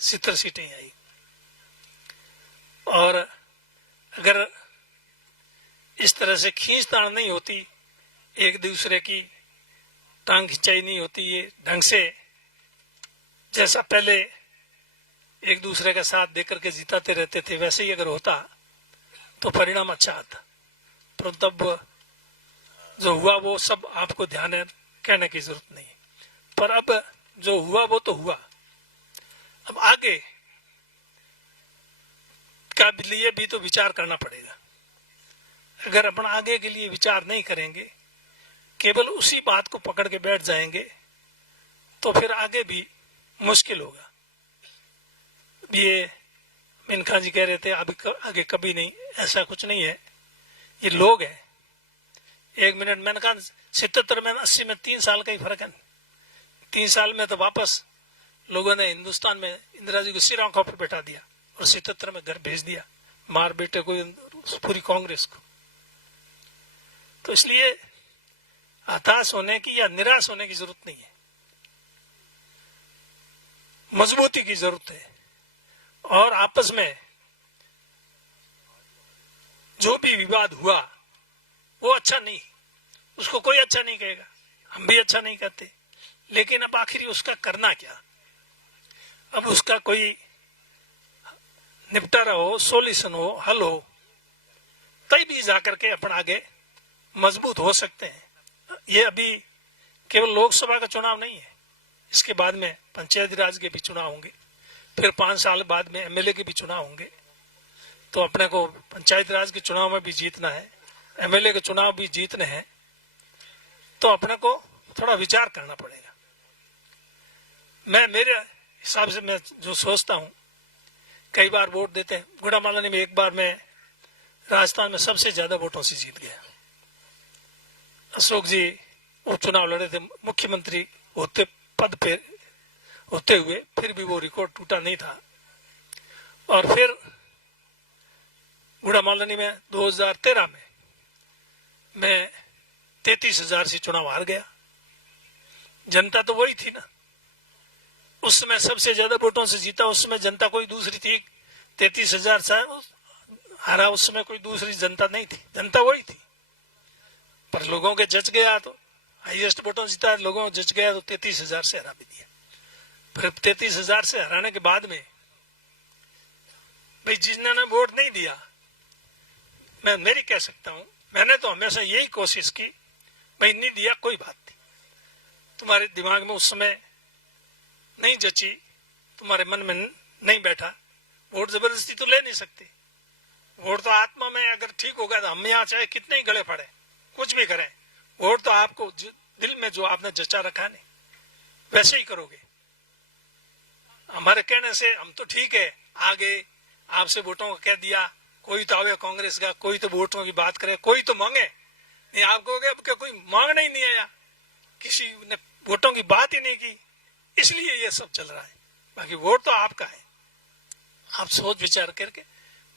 70 सीटें आई, और अगर इस तरह से खींचतान नहीं होती, एक दूसरे की टांग खिंचाई नहीं होती, ये ढंग से जैसा पहले एक दूसरे का साथ देकर के जिताते रहते थे, वैसे ही अगर होता तो परिणाम अच्छा आता। पर तब जो हुआ वो सब आपको ध्यान है, कहने की जरूरत नहीं। पर अब जो हुआ वो तो हुआ, अब आगे का लिए भी तो विचार करना पड़ेगा। अगर अपन आगे के लिए विचार नहीं करेंगे, केवल उसी बात को पकड़ के बैठ जाएंगे, तो फिर आगे भी मुश्किल होगा। ये अमीन खान जी कह रहे थे अभी आगे कभी नहीं, ऐसा कुछ नहीं है, ये लोग हैं। 1 मिनट मैंने कहा 77 में 80 में 3 साल का ही फर्क है। 3 साल में तो वापस लोगों ने हिंदुस्तान में इंदिरा जी को सिर आंखों पर बैठा दिया और 77 में घर भेज दिया, मार बेटे को, पूरी कांग्रेस को। तो इसलिए हताश होने की या निराश होने की जरूरत नहीं है, मजबूती की जरूरत है। और आपस में जो भी विवाद हुआ वो अच्छा नहीं, उसको कोई अच्छा नहीं कहेगा, हम भी अच्छा नहीं कहते, लेकिन अब आखिर उसका करना क्या, अब उसका कोई निपटारा हो, सॉल्यूशन हो, हल हो, तभी जाकर के अपन आगे मजबूत हो सकते हैं। ये अभी केवल लोकसभा का चुनाव नहीं है, इसके बाद में पंचायती राज के भी चुनाव होंगे, फिर 5 साल बाद में एमएलए के भी चुनाव होंगे। तो अपने को पंचायत राज के चुनाव में भी जीतना है, एमएलए के चुनाव भी जीतने हैं, तो अपने को थोड़ा विचार करना पड़ेगा। मैं मेरे हिसाब से मैं जो सोचता हूँ, कई बार वोट देते हैं। गुड़ामालानी में एक बार मैं राजस्थान में सबसे ज्यादा वोटों से जीत गया। अशोक जी उपचुनाव लड़े थे, मुख्यमंत्री होते पद पे होते हुए, फिर भी वो रिकॉर्ड टूटा नहीं था। और फिर गुड़ामालानी में 2013 में मैं 33,000 से चुनाव हार गया। जनता तो वही थी ना, उस समय सबसे ज्यादा वोटों से जीता। उस समय जनता कोई दूसरी थी, 33,000 से हारा। उस समय कोई दूसरी जनता नहीं थी, जनता वही थी। पर लोगों के जच गया तो हाईएस्ट वोटों से जीता, लोगों को जच गया तो 33,000 से हरा भी दिया। फिर 33,000 से हराने के बाद में भाई जिन्होंने वोट नहीं दिया, मैं मेरी कह सकता हूं, मैंने तो हमेशा यही कोशिश की, भाई नहीं दिया कोई बात नहीं, तुम्हारे दिमाग में उस समय नहीं जची, तुम्हारे मन में नहीं बैठा, वोट जबरदस्ती तो ले नहीं सकते। वोट तो आत्मा में अगर ठीक होगा तो हम यहाँ चाहे कितने ही गले पड़े, कुछ भी करें, वोट तो आपको दिल में जो आपने जचा रखा नहीं वैसे ही करोगे। हमारे कहने से हम तो ठीक है, आगे आपसे वोटों का कह दिया, कोई तो आवे कांग्रेस का, कोई तो वोटों की बात करे, कोई तो मांगे नहीं। आपको क्या कोई मांगना ही नहीं आया, किसी ने वोटों की बात ही नहीं की, इसलिए ये सब चल रहा है। बाकी वोट तो आपका है, आप सोच विचार करके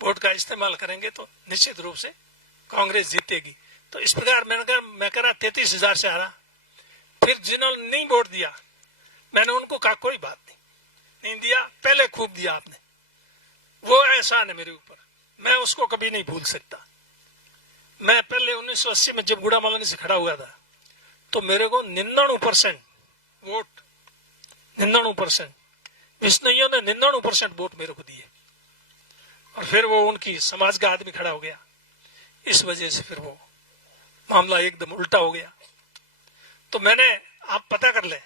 वोट का इस्तेमाल करेंगे तो निश्चित रूप से कांग्रेस जीतेगी। तो इस प्रकार मैं कह रहा 33,000 से हारा। फिर जिन्होंने नहीं वोट दिया, मैंने उनको कहा कोई बात नहीं दिया, पहले खूब दिया आपने, वो एहसान है मेरे ऊपर, मैं उसको कभी नहीं भूल सकता। मैं पहले 1980 में जब गुड़ामालानी से खड़ा हुआ था तो मेरे को 99% वोट, 99% विष्णुइयों ने 99% वोट मेरे को दिए। और फिर वो उनकी समाज का आदमी खड़ा हो गया, इस वजह से फिर वो मामला एकदम उल्टा हो गया। तो मैंने, आप पता कर ले,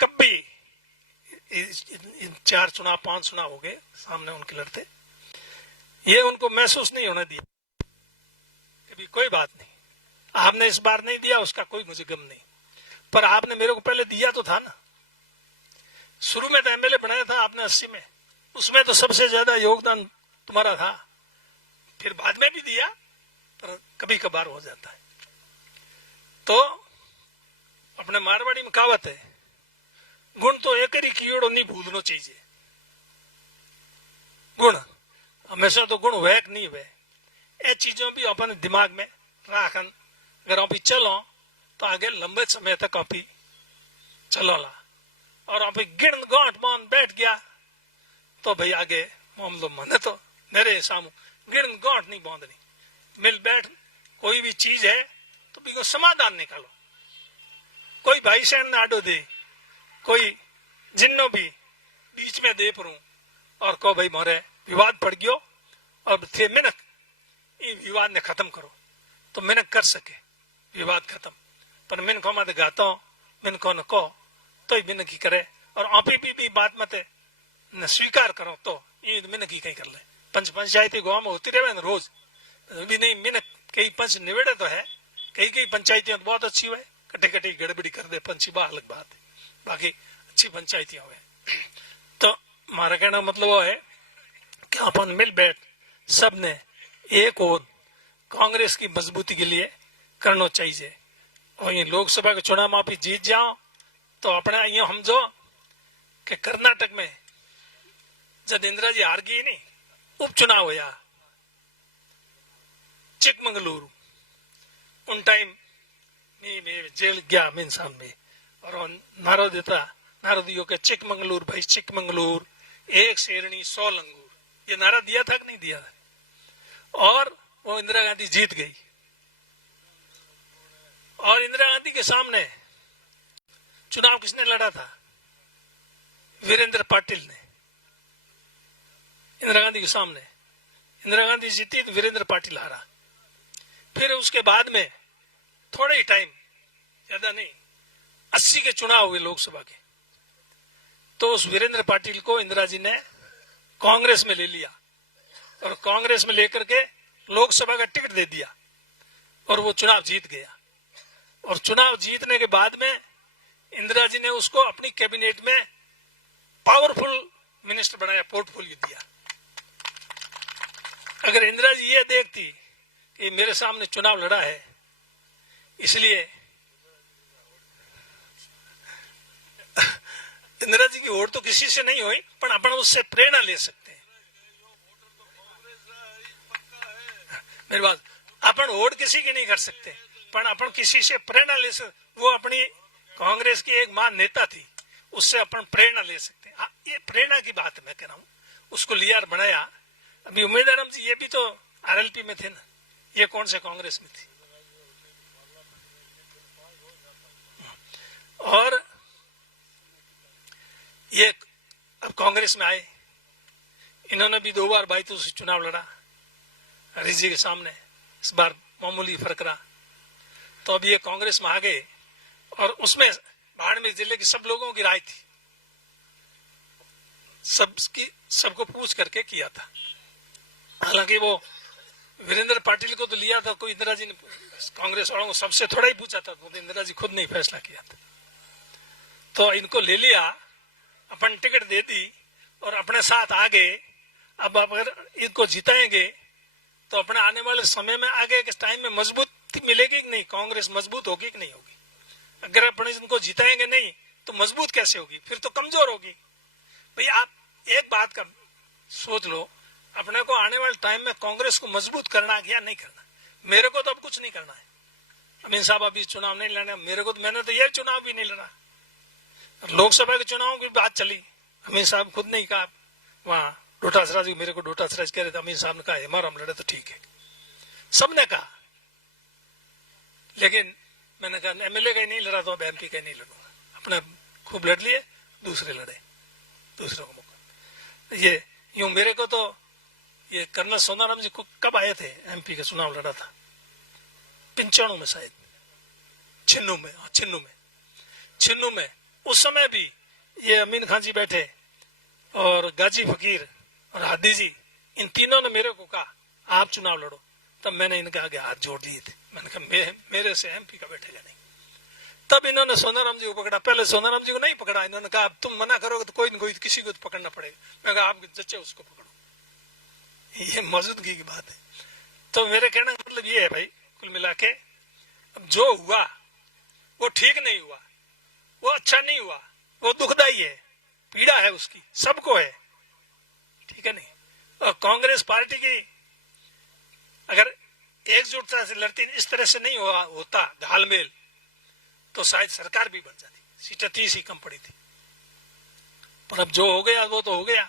कभी 4 चुनाव 5 चुनाव हो गए सामने उनके लड़ते, ये उनको महसूस नहीं होने दिया कभी, कोई बात नहीं, आपने इस बार नहीं दिया उसका कोई मुझे गम नहीं, पर आपने मेरे को पहले दिया तो था ना। शुरू में तो एमएलए बनाया था आपने 80 में, उसमें तो सबसे ज्यादा योगदान तुम्हारा था, फिर बाद में भी दिया, पर कभी कभार हो जाता है। तो अपने मारवाड़ी में कहावत है, गुण तो एक ही कीड़ो नहीं भूलना चाहिए। गुण हमेशा तो गुण वह नहीं हुए, ये चीजों भी अपने दिमाग में राखन, अगर आप चलो तो आगे लंबे समय तक आप चलो ला, और आप गिण गांठ मान बैठ गया तो भाई आगे मामलो मन तो मेरे सामू गिण गांठ नहीं बांधनी, मिल बैठ कोई भी चीज है तो भी को समाधान निकालो। कोई भाई सहन ना आडो दे, कोई जिन्नो भी बीच में दे परू और को भाई मोरे विवाद पड़ गयो और थे मिनक ये विवाद ने खत्म करो, तो मिनक कर सके विवाद खत्म। पर मिनको मत गाता मिनको न को तो मिनक ही करे, और आप भी बात मत न स्वीकार करो तो ये मिनक ही कहीं कर ले। पंचायती गांव में होती रहे रोज भी नहीं, मिनक कई पंच निवेड़े तो है, कई पंचायतियां तो बहुत अच्छी हुए, कटे गड़बड़ी कर दे पंची बा अलग बात है, बाकी अच्छी पंचायतियां हुए। तो हमारा कहना मतलब वो है कि अपन मिल बैठ सबने एक और कांग्रेस की मजबूती के लिए करना चाहिए। और ये लोकसभा के चुनाव में आप जीत जाओ तो अपना ये समझो कि कर्नाटक में जब इंदिरा जी हार गई नहीं, उपचुनाव हुआ चिकमंगलुरु, उन टाइम में जेल गया मैं इंसान में, और नारो देता, नारो दियो के चिकमंगलुरु भाई चिकमंगलुरु, एक शेरनी 100 लंगूर, ये नारा दिया था कि नहीं दिया था? और वो इंदिरा गांधी जीत गई। और इंदिरा गांधी के सामने चुनाव किसने लड़ा था? वीरेंद्र पाटिल ने। इंदिरा गांधी के सामने इंदिरा गांधी जीती तो वीरेंद्र पाटिल हारा। फिर उसके बाद में थोड़े ही टाइम, ज्यादा नहीं, 80 के चुनाव हुए लोकसभा के, तो उस वीरेंद्र पाटिल को इंदिरा जी ने कांग्रेस में ले लिया और कांग्रेस में लेकर के लोकसभा का टिकट दे दिया और वो चुनाव जीत गया। और चुनाव जीतने के बाद में इंदिरा जी ने उसको अपनी कैबिनेट में पावरफुल मिनिस्टर बनाया, पोर्टफोलियो दिया। अगर इंदिरा जी ये देखती कि मेरे सामने चुनाव लड़ा है, इसलिए इंदिरा जी की वोट तो किसी से नहीं हुई, पर अपन उससे प्रेरणा ले सकते हैं। मेरी बात, अपन वोट किसी की नहीं कर सकते, पर अपन किसी से प्रेरणा ले सकते। वो अपनी कांग्रेस की एक महान नेता थी, उससे अपन प्रेरणा ले सकते हैं। ये प्रेरणा की बात मैं कह रहा हूँ, उसको लिया और बनाया। अभी उम्मीदवार जी ये भी तो आरएलपी में थे ना, ये कौन से कांग्रेस में थी। और ये अब कांग्रेस में आए, इन्होंने भी 2 बार बाईतू से चुनाव लड़ा हरीश जी के सामने, इस बार मामूली फर्क रहा। तो अब ये कांग्रेस में आ गए, और उसमें बाड़मेर जिले के सब लोगों की राय थी, सबको पूछ करके किया था। हालांकि वो वीरेंद्र पाटिल को तो लिया था, कोई इंदिरा जी ने कांग्रेस वालों को सबसे थोड़ा ही पूछा था, तो इंदिरा जी खुद नहीं फैसला किया था। तो इनको ले लिया, अपन टिकट दे दी और अपने साथ आ गए। अब अगर इनको जिताएंगे तो अपने आने वाले समय में आगे के टाइम में मजबूती मिलेगी कि नहीं, कांग्रेस मजबूत होगी कि नहीं होगी। अगर अपन इनको जिताएंगे नहीं तो मजबूत कैसे होगी, फिर तो कमजोर होगी। भाई आप एक बात का सोच लो, अपने को आने वाले टाइम में कांग्रेस को मजबूत करना है या नहीं करना। मेरे को तो अब कुछ नहीं करना है, अमीन साहब अभी चुनाव नहीं लड़ना मेरे को, तो मैंने तो ये चुनाव भी नहीं लड़ा। लोकसभा के चुनाव की बात चली, अमीन साहब खुद नहीं कहा, वहां डोटासराज मेरे को डोटासराज कह रहे थे, अमीन साहब ने कहा हमारा हम लड़े तो ठीक है, सबने कहा। लेकिन मैंने कहा एमएलए का ही नहीं लड़ा तो अब एमपी का ही नहीं लड़ूंगा। अपने खूब लड़ लिए, दूसरे लड़े, दूसरों को मौका। ये यूं मेरे को तो ये कर्नल सोनाराम जी को कब आए थे, एमपी का चुनाव लड़ा था 95 में शायद, छिन्नू में उस समय भी ये अमीन खान जी बैठे और गाजी फकीर और हादी जी, इन तीनों ने मेरे को कहा आप चुनाव लड़ो। तब मैंने इनके आगे हाथ जोड़ दिए थे, मैंने कहा मेरे से एमपी का बैठेगा नहीं। तब इन्होंने सोनाराम जी को पकड़ा, पहले सोनाराम जी को नहीं पकड़ा, इन्होंने कहा अब तुम मना करोगे तो कोई न कोई किसी को तो पकड़ना पड़ेगा। मैं कहा आप जच्चे उसको पकड़ो, ये मौजूदगी की बात है। तो मेरे कहने का मतलब ये है भाई, कुल मिला के अब जो हुआ वो ठीक नहीं हुआ, वो अच्छा नहीं हुआ, वो दुखदाई है, पीड़ा है उसकी सबको है, ठीक है नहीं। और कांग्रेस पार्टी की अगर एकजुटता से लड़ती, इस तरह से नहीं होता घालमेल, तो शायद सरकार भी बन जाती, सीटें 30 ही कम पड़ी थी। पर अब जो हो गया वो तो हो गया,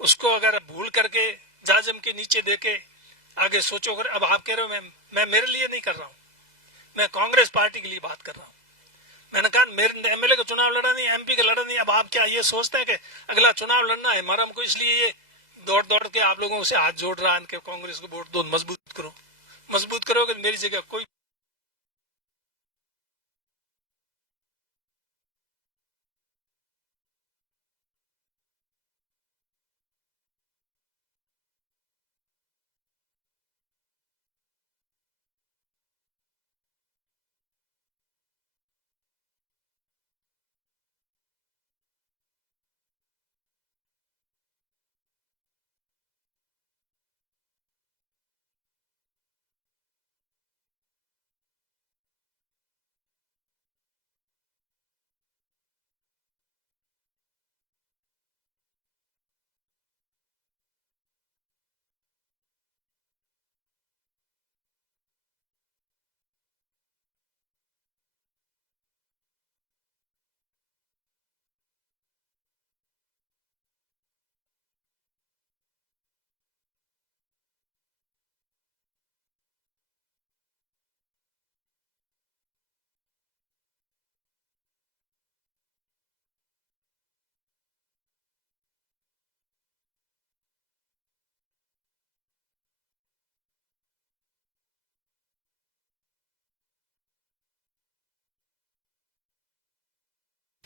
उसको अगर भूल करके जाजम के नीचे देके आगे सोचो। कर अब आप कह रहे हो मैं मेरे लिए नहीं कर रहा हूं, मैं कांग्रेस पार्टी के लिए बात कर रहा हूं। मैंने कहा मेरे एमएलए का चुनाव लड़ा नहीं, एमपी का लड़ा नहीं, अब आप क्या ये सोचते हैं कि अगला चुनाव लड़ना है हमारा, हमको इसलिए ये दौड़ दौड़ के आप लोगों से हाथ जोड़ रहा है कि कांग्रेस को वोट दो, मजबूत करोगे मेरी जगह कोई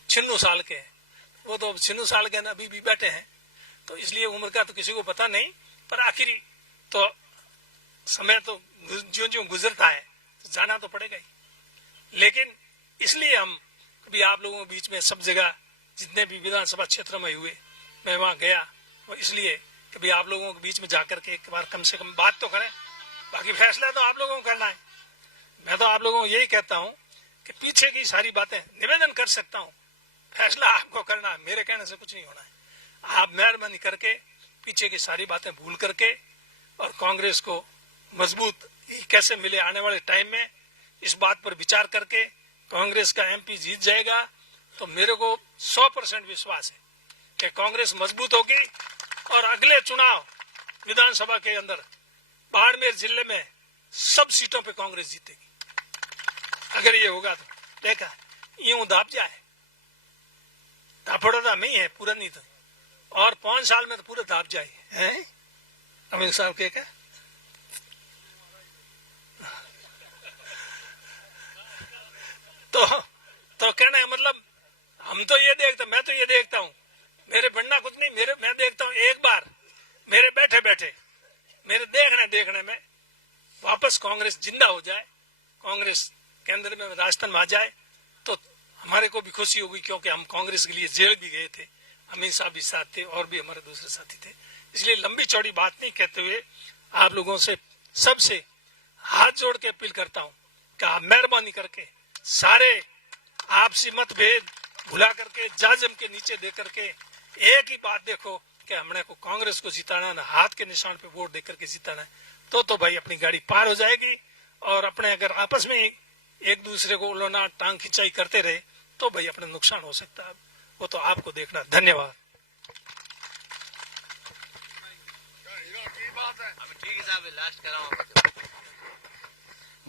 छिन्नू साल के हैं, वो तो छिन्नू साल के अभी भी बैठे हैं, तो इसलिए उम्र का तो किसी को पता नहीं, पर आखिरी तो समय तो ज्यों ज्यों गुजरता है तो जाना तो पड़ेगा ही। लेकिन इसलिए हम कभी आप लोगों के बीच में सब जगह जितने भी विधानसभा क्षेत्र में हुए, मैं वहां गया, और इसलिए कि भाई आप लोगों के बीच में जाकर के एक बार कम से कम बात तो करें, बाकी फैसला तो आप लोगों को करना है। मैं तो आप लोगों को यही कहता हूं कि पीछे की सारी बातें निवेदन कर सकता हूं, फैसला आपको करना है, मेरे कहने से कुछ नहीं होना है। आप मेहरबानी करके पीछे की सारी बातें भूल करके और कांग्रेस को मजबूत कैसे मिले आने वाले टाइम में, इस बात पर विचार करके कांग्रेस का एमपी जीत जाएगा तो मेरे को 100% विश्वास है कि कांग्रेस मजबूत होगी और अगले चुनाव विधानसभा के अंदर बाड़मेर जिले में सब सीटों पे कांग्रेस जीतेगी। अगर ये होगा तो देखा यूं दाप जाए, दापड़ा था नहीं है पूरा, नहीं तो और 5 साल में तो पूरा दाप जाए है। अमीन साहब के क्या तो कहना है मतलब हम तो ये देखते, मैं तो ये देखता हूँ, मेरे बनना कुछ नहीं, मैं देखता हूँ एक बार मेरे बैठे बैठे मेरे देखने में वापस कांग्रेस जिंदा हो जाए, कांग्रेस केंद्र में राजस्थान में आ जाए तो हमारे को भी खुशी होगी, क्योंकि हम कांग्रेस के लिए जेल भी गए थे, अमीन साहब भी साथ थे और भी हमारे दूसरे साथी थे। इसलिए लंबी चौड़ी बात नहीं कहते हुए आप लोगों से सबसे हाथ जोड़ के अपील करता हूँ कि आप मेहरबानी करके सारे आपसी मतभेद भुला करके जाजम के नीचे दे करके एक ही बात देखो कि हमने को कांग्रेस को जिताना है, हाथ के निशान पे वोट देकर के जिताना है, तो भाई अपनी गाड़ी पार हो जाएगी। और अपने अगर आपस में एक दूसरे को उलना टांग खिंचाई करते रहे तो भाई अपना नुकसान हो सकता है, वो तो आपको देखना। धन्यवाद।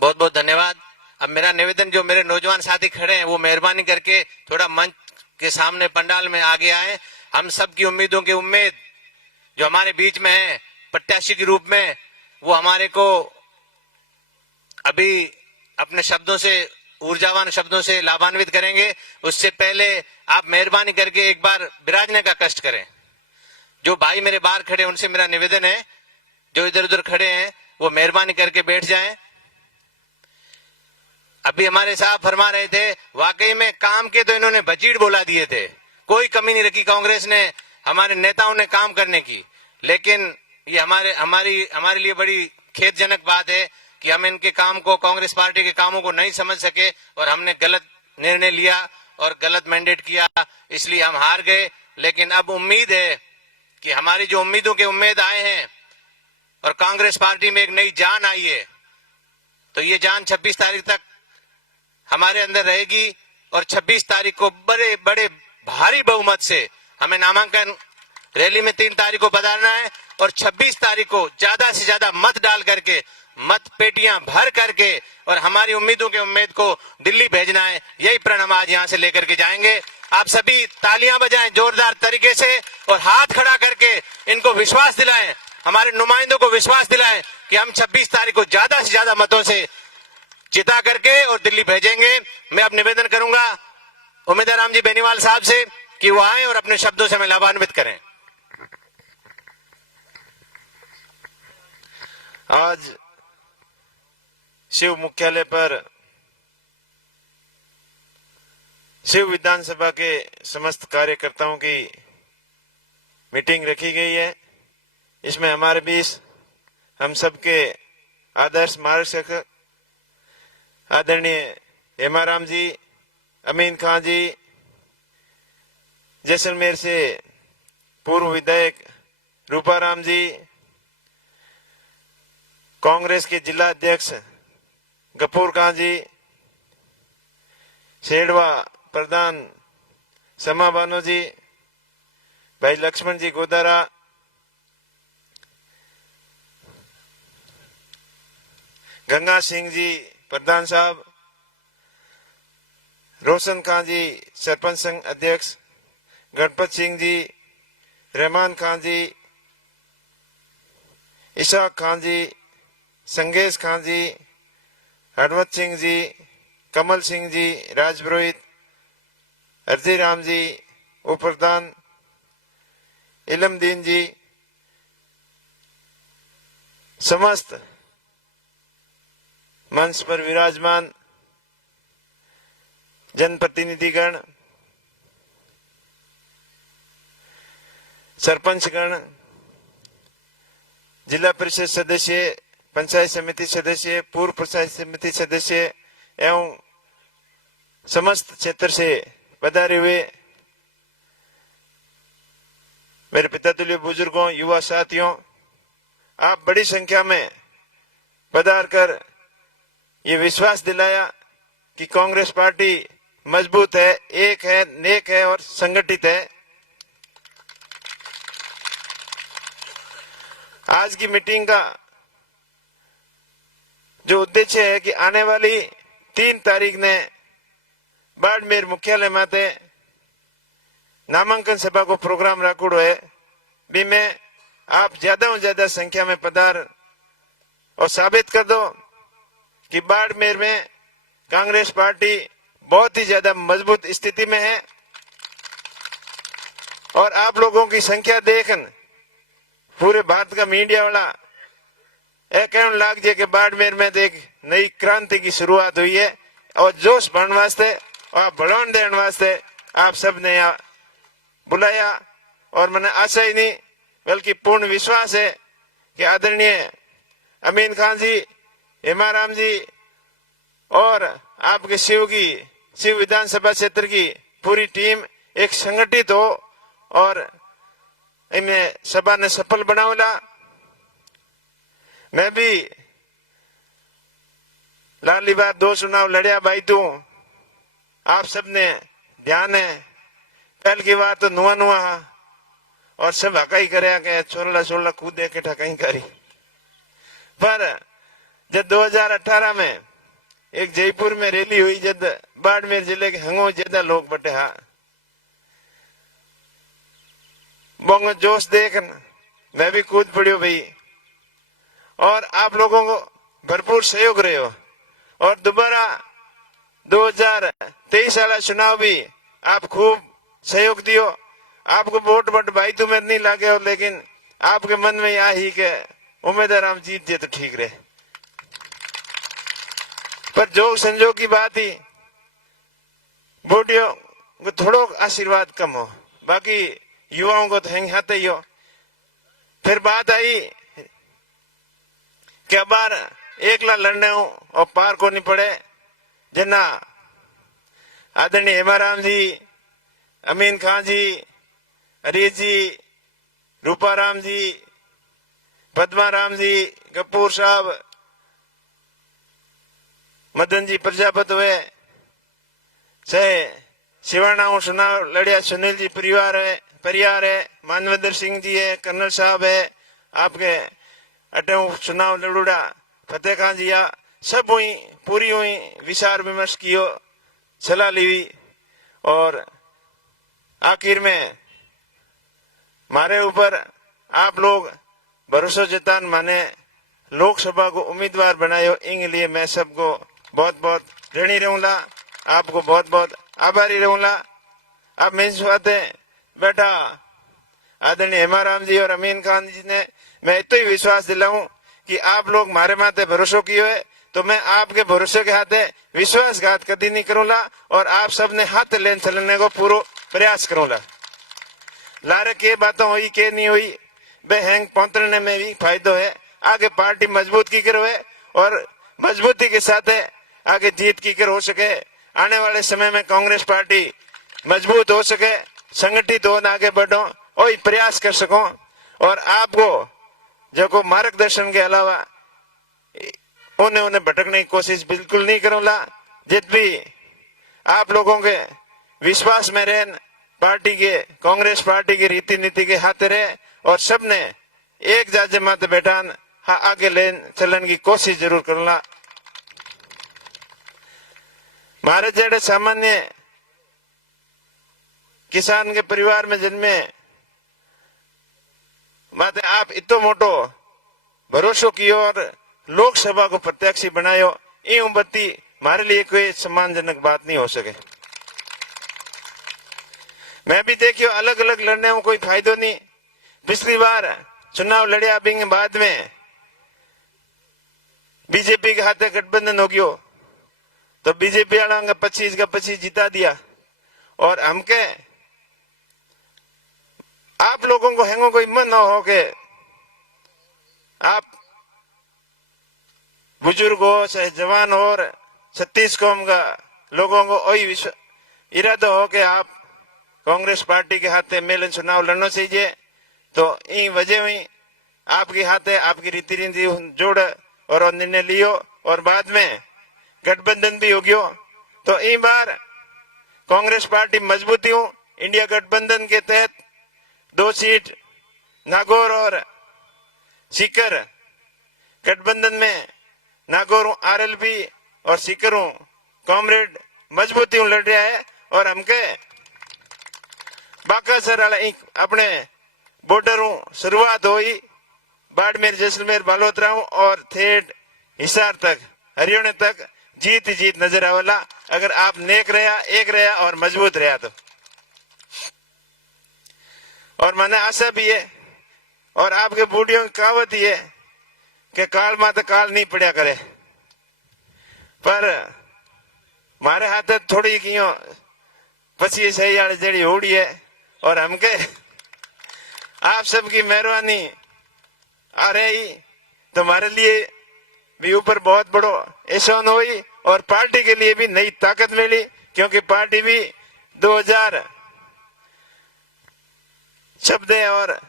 बहुत बहुत धन्यवाद। अब मेरा निवेदन, जो मेरे नौजवान साथी खड़े हैं वो मेहरबानी करके थोड़ा मंच के सामने पंडाल में आगे आए। हम सब की उम्मीदों की उम्मीद जो हमारे बीच में है प्रत्याशी के रूप में, वो हमारे को अभी अपने शब्दों से, ऊर्जावान शब्दों से लाभान्वित करेंगे। उससे पहले आप मेहरबानी करके एक बार विराजने का कष्ट करें। जो भाई मेरे बाहर खड़े हैं उनसे मेरा निवेदन है, जो इधर उधर खड़े हैं वो मेहरबानी करके बैठ जाएं। अभी हमारे साहब फरमा रहे थे, वाकई में काम के तो इन्होंने बजीड़ बोला दिए थे, कोई कमी नहीं रखी कांग्रेस ने, हमारे नेताओं ने काम करने की। लेकिन ये हमारे लिए बड़ी खेदजनक बात है कि हम इनके काम को, कांग्रेस पार्टी के कामों को नहीं समझ सके और हमने गलत निर्णय लिया और गलत मैंडेट किया, इसलिए हम हार गए। लेकिन अब उम्मीद है कि हमारी जो उम्मीदों के उम्मीद आए हैं और कांग्रेस पार्टी में एक नई जान आई है, तो ये जान 26 तारीख तक हमारे अंदर रहेगी और 26 तारीख को बड़े बड़े भारी बहुमत से हमें नामांकन रैली में 3 तारीख को बदलना है और 26 तारीख को ज्यादा से ज्यादा मत डाल करके, मत पेटियां भर करके और हमारी उम्मीदों के उम्मीद को दिल्ली भेजना है। यही प्रण हम आज यहाँ से लेकर के जाएंगे। आप सभी तालियां बजाएं जोरदार तरीके से और हाथ खड़ा करके इनको विश्वास दिलाएं, हमारे नुमाइंदों को विश्वास दिलाएं कि हम 26 तारीख को ज्यादा से ज्यादा मतों से जिता करके और दिल्ली भेजेंगे। मैं अब निवेदन करूंगा उमेदराम जी बेनीवाल साहब से कि वो आए और अपने शब्दों से हमें लाभान्वित करें। आज शिव मुख्यालय पर शिव विधानसभा के समस्त कार्यकर्ताओं की मीटिंग रखी गई है। इसमें हमारे बीच हम सबके आदर्श मार्गदर्शक आदरणीय हेमाराम जी, अमीन खान जी, जैसलमेर से पूर्व विधायक रूपाराम जी, कांग्रेस के जिला अध्यक्ष गफूर खान जी, शेड़वा प्रधान समा बानो जी, भाई लक्ष्मण जी गोदारा, गंगा सिंह जी प्रधान साहब, रोशन खान जी सरपंच संघ अध्यक्ष, गणपत सिंह जी, रहमान खान जी, इशाक खान जी, संगेश खान जी, हरवत सिंह जी, कमल सिंह जी, राजपुरोहित, अर्जीराम जी, उप प्रधान इलमदीन जी, समस्त मंच पर विराजमान जनप्रतिनिधिगण, सरपंचगण, जिला परिषद सदस्य, पंचायत समिति सदस्य, पूर्व पंचायत समिति सदस्य एवं समस्त क्षेत्र से पधारे हुए मेरे पितातुल्य बुजुर्गों, युवा साथियों, आप बड़ी संख्या में पधार कर ये विश्वास दिलाया कि कांग्रेस पार्टी मजबूत है, एक है, नेक है और संगठित है। आज की मीटिंग का जो उद्देश्य है कि आने वाली 3 तारीख ने बाड़मेर मुख्यालय माते नामांकन सभा को प्रोग्राम राखोड़ो है, भी में आप ज्यादा ज्यादा संख्या में पधार और साबित कर दो कि बाड़मेर में कांग्रेस पार्टी बहुत ही ज्यादा मजबूत स्थिति में है। और आप लोगों की संख्या देखन पूरे भारत का मीडिया वाला यह कहने लग जाए कि बाड़मेर में देख नई क्रांति की शुरुआत हुई है और जोश भरने वास्ते और बढ़ाने देने वास्ते आप सब ने यहाँ बुलाया। और मैंने आशा ही नहीं बल्कि पूर्ण विश्वास है कि आदरणीय अमीन खान जी, हेमाराम जी और आपके शिव विधानसभा क्षेत्र की पूरी टीम एक संगठित हो और इन्हें सभा ने सफल बनावला। मैं भी लाली बार 2 चुनाव लड़िया भाई तू, आप सबने ध्यान है। पहल की बात तो नुआ और सब हकाई करे के छोला कूदे के ठकाई करी। पर जब 2018 में एक जयपुर में रैली हुई, जब बाड़मेर जिले के हंगो ज्यादा लोग बटे, हाँ बोंगो जोश देख मैं भी कूद पड़ियो भाई। और आप लोगों को भरपूर सहयोग रहे हो और दोबारा 2023 वाला चुनाव भी आप खूब सहयोग दियो। आपको वोट बट भाई तुम्हें नहीं लागे हो, लेकिन आपके मन में यह ही के उम्मीदवार हम जीत जाए तो ठीक रहे। पर जो संजोग की बात ही वोटियों को थोड़ो आशीर्वाद कम हो, बाकी युवाओं को तो हैंग हाथ ही हो। फिर बात आई कि बार एकला लड़ने हो और पार को नहीं पड़े, जना आदरणीय हेमाराम जी, अमीन खान जी, हरीश जी, रूपाराम जी, पद्माराम जी, कपूर साहब, मदन जी प्रजापत हुए से शिवाना चुनाव लड़िया सुनील जी परिवार है, मानवेंद्र सिंह जी है, कर्नल साहब है, आपके अटे चुनाव लड़ूड़ा फतेह खान जी आ, सब हुई पूरी हुई विचार विमर्श कियो, सलाह ली और आखिर में मारे ऊपर आप लोग भरोसा जतान माने लोकसभा को उम्मीदवार बनायो। इन लिए मैं सबको बहुत बहुत ऋणी रहूंगा, आपको बहुत बहुत आभारी रहूंगा। अब मैं इस बातें बेटा आदरणीय हेमाराम जी और अमीन खान जी ने मैं इतना ही विश्वास दिलाऊं कि आप लोग मारे माथे भरोसा किए है तो मैं आपके भरोसे के हाथे विश्वासघात कभी नहीं करूंगा और आप सबने हाथ लेन चलने को पूरा प्रयास करूंगा। लारे के बातों हुई के नहीं हुई बे हैंग पहुंचने में भी फायदो है। आगे पार्टी मजबूत की कर है और मजबूती के साथ आगे जीत की कर हो सके। आने वाले समय में कांग्रेस पार्टी मजबूत हो सके, संगठित हो, आगे बढ़ो और प्रयास कर सको। और आपको जो को मार्गदर्शन के अलावा उन्हें भटकने की कोशिश बिल्कुल नहीं करूंगा। जित भी आप लोगों के विश्वास में रहे, पार्टी के कांग्रेस पार्टी की रीति नीति के हाथ रहे और सबने एक जात माते बैठान आगे लेन चलन की कोशिश जरूर करूंगा। मारे जेड़े सामान्य किसान के परिवार में जन्मे माते आप इतो मोटो भरोसो कियो और लोकसभा को प्रत्याशी बनायो, ये उम्मती हमारे लिए कोई सम्मानजनक बात नहीं हो सके। मैं भी देखियो अलग अलग लड़ने में कोई फायदो नहीं। पिछली बार चुनाव लड़िया बिंग बाद में बीजेपी के हाथे गठबंधन हो गयो तो बीजेपी वाला 25 का 25 जिता दिया और हमके आप लोगों को हैंगो कोई मन न हो के आप बुजुर्ग हो चाहे जवान हो और 36 कौम का लोगों को वही इरादा हो के आप कांग्रेस पार्टी के हाथे मेलन चुनाव लड़ना चाहिए। तो इन वजह हुई आपके हाथे आपकी रीति रीति जोड़ और निर्णय लियो और बाद में गठबंधन भी हो गयो। तो इन बार कांग्रेस पार्टी मजबूती हूँ इंडिया गठबंधन के तहत 2 सीट नागौर और सीकर गठबंधन में नागौर आरएलपी और सीकर कॉमरेड मजबूती लड़ रहा है और हमके बाकासर अपने बॉर्डर शुरुआत हुई बाड़मेर जैसलमेर बालोतरा और थेट हिसार तक हरियाणा तक जीत नजर आवेला अगर आप नेक रहा एक रहा और मजबूत रहा तो। और मैंने आशा भी है और आपके बूढ़ियों की कहावत ही है कि काल माते काल नहीं पड़ा करे पर मारे हाथ थोड़ी कियो पची सही वाली जड़ी होड़ी है और हमके आप सबकी मेहरबानी आ रही तो हमारे लिए भी ऊपर बहुत बड़ो एहसान हुई और पार्टी के लिए भी नई ताकत मिली क्योंकि पार्टी भी 2014 और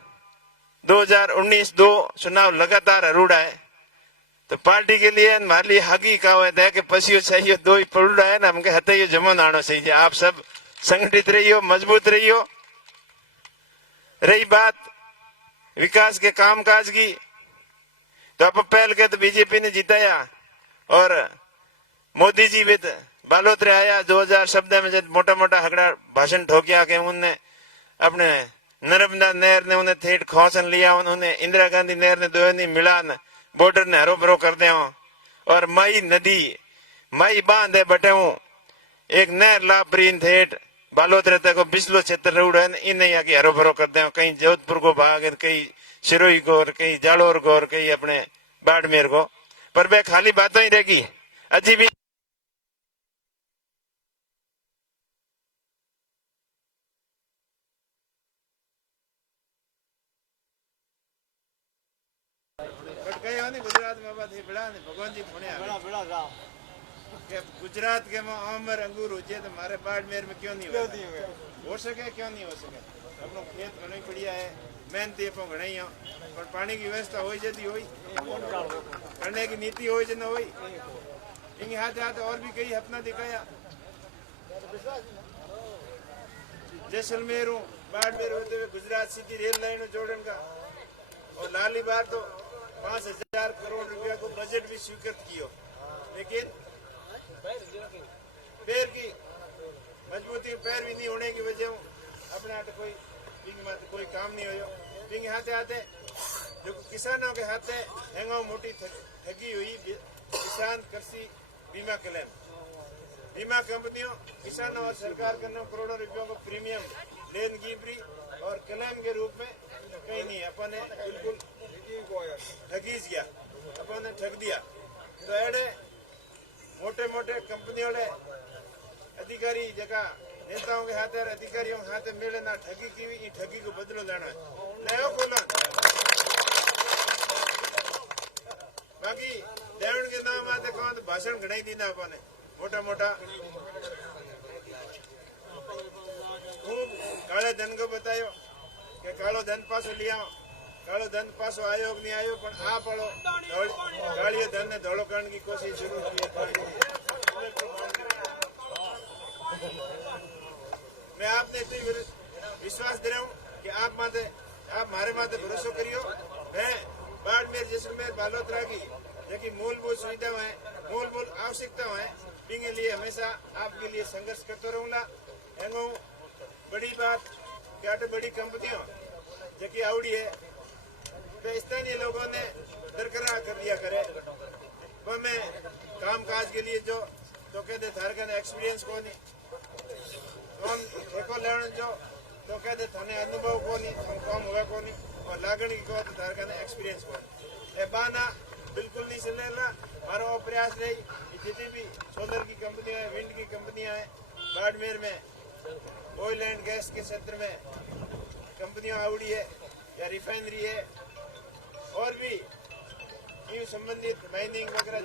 2019 2 चुनाव लगातार अरूढ़ा है। तो पार्टी के लिए हमारे लिए हकी कहावत है कि पसियो चाहिए 2 ही पड़ा है ना हमके हथे जमन आना चाहिए। आप सब संगठित रहियो मजबूत रहियो। रही बात विकास के कामकाज की तो आप पहल के तो बीजेपी ने जिताया और मोदी जी भी बालोतरे आया 2000 शब्द में जब मोटा मोटा हगड़ा भाषण ठोकिया के उनने अपने नर्मदा नहर ने उन्हें थेट खोसन लिया उन्होंने इंदिरा गांधी नहर ने दोनी मिलान बॉर्डर ने हरो भरो कर दे और मई नदी मई बांधे बटे एक नहर लापरीन थेट बालोतरे तक बिस्लो क्षेत्र रोड है इन यहाँ की हरो भरो कर दे कहीं जोधपुर को भाग कहीं सिरोही को और कहीं जालोर को और कहीं अपने बाड़मेर को पर वे खाली बातें ही रहेगी अजी भी गुजरात में भगवान जी गुजरात के में आमर अंगूर हो तो हमारे बाड़मेर में क्यों नहीं हो सके क्यों नहीं हो सके अपनो खेत घना बढ़िया है मेहनती अपो घना ही पर पानी की व्यवस्था हो जदी हुई करने की नीति हो न हुई इन हाथ हाथ और भी कई अपना दिखाया जैसलमेर बाड़मेर होते हुए गुजरात सीधी रेल लाइन जोड़न का और लाली बार तो 5000 करोड़ रुपया को बजट भी स्वीकृत किया लेकिन पैर की मजबूती पैर भी नहीं होने की वजह अपने हाथ कोई काम नहीं हो हाथे हाथे जो किसानों के हाथे हैंगो मोटी ठगी हुई किसान कृषि बीमा क्लेम बीमा कंपनियों किसानों और सरकार करने करोड़ों रुपयों को प्रीमियम लेन गिवरी और क्लेम के रूप में कहीं नहीं अपन ने बिल्कुल ठगी किया अपन ने ठग दिया। तो एडे मोटे मोटे कंपनियों ने अधिकारी जगह नेताओं के हाथे और अधिकारियों के हाथे मिले ना ठगी की हुई ठगी को बदलो जाना नया बोला बाकी देवन के नाम आते कौन तो भाषण घड़ाई दी ना अपन ने मोटा मोटा काले धन को बतायो कि कालो धन पासो लिया कालो धन पासो आयोग नहीं आयो पर आ पड़ो कालियो धन ने धोलो करने की कोशिश शुरू की मैं आपने विश्वास दे रहा हूँ कि आप हमारे माते भरोसा करियो। मैं बाड़मेर जैसलमेर बालोतरा की जो मूलभूत सुविधाएं हैं मूलभूत आवश्यकताएं हैं इनके लिए हमेशा आपके लिए संघर्ष करता रहूंगा। बड़ी बात क्या तो बड़ी कंपनियों जो की आवड़ी है तो स्थानीय लोगों ने दरकरार कर दिया करे वो मैं काम काज के लिए जो तो कहते थारे एक्सपीरियंस को नहीं कौन ठेको लेने जो तो कहते थाने अनुभव को नहीं हम काम हुआ को नहीं और लागण की को तो थारे एक्सपीरियंस को ए बाना बिल्कुल नहीं चलेगा। हमारा प्रयास रही जितनी भी सोलर की कंपनियां हैं विंड की कंपनियां हैं बाड़मेर में ऑयल एंड गैस के क्षेत्र में कंपनियां आवड़ी है या रिफाइनरी है और भी यूं संबंधित माइनिंग वगैरह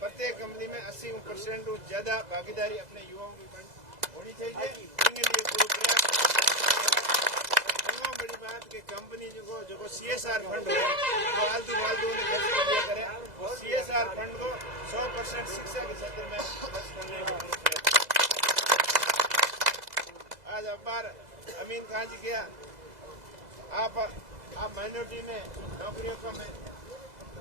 प्रत्येक कंपनी में 80% और ज्यादा भागीदारी अपने युवाओं की होनी चाहिए। इसके लिए पूरा प्रयास बड़ी बात कि कंपनी जो CSR फंड है जो आलतू फालतू उन्हें खर्च कर दिया करे, वो CSR फंड को 100% शिक्षा के क्षेत्र में खर्च करने का आज अखबार अमीन खान जी क्या आप माइनॉरिटी में नौकरियों कम है,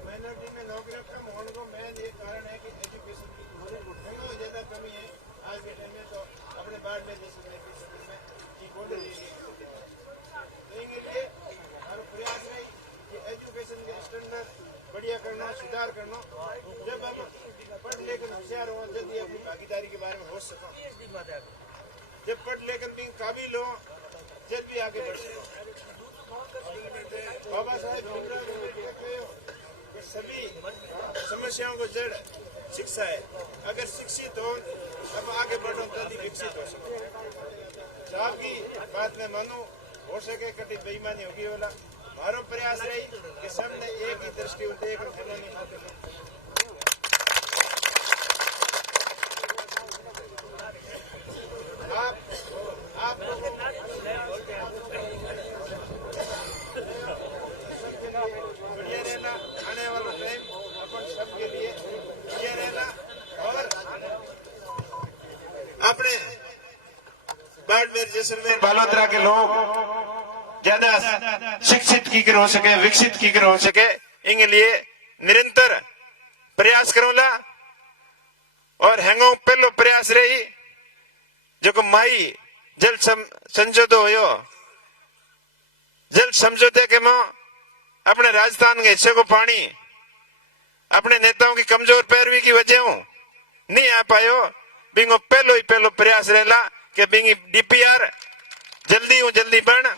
माइनॉरिटी में नौकरियों कम होने को मेन ये कारण है कि एजुकेशन की बहुत ज्यादा कमी है आज के टाइम में। तो अपने बाड़मेर जैसे में की कॉलेज लिए हमारा प्रयास है कि एजुकेशन के स्टैंडर्ड बढ़िया करना, सुधार करना। जब आप पढ़ लेकर होशियार हो जल्दी अपनी भागीदारी के बारे में हो सको, जब पढ़ लेकर भी काबिल हो जल्दी आगे बढ़ सको। बाबा साहेब भीमराव अम्बेडकर के सभी समस्याओं को जड़ शिक्षा है। अगर शिक्षित हो तब आगे बढ़ो, जल्दी विकसित हो सको। साहब की बात में मानो हो सके कटी बेईमानी होगी वाला हमारा प्रयास रही कि सबने एक ही दृष्टि देख आप लोगों बढ़िया रहना, आने वाला टाइम अपन सबके लिए बढ़िया रहना और अपने बाड़मेर जैसलमेर बालोतरा के लोग ज्यादा शिक्षित की हो सके, विकसित की हो सके, इनके लिए निरंतर प्रयास करूंगा। और हैंगो पहलो प्रयास रही जो माई जल संजोदो हो जल समझौते के मां अपने राजस्थान के हिस्से को पानी अपने नेताओं की कमजोर पैरवी की वजह नहीं आ पायो। बिंगो पहलो प्रयास रहला कि बिंगी DPR जल्दी बन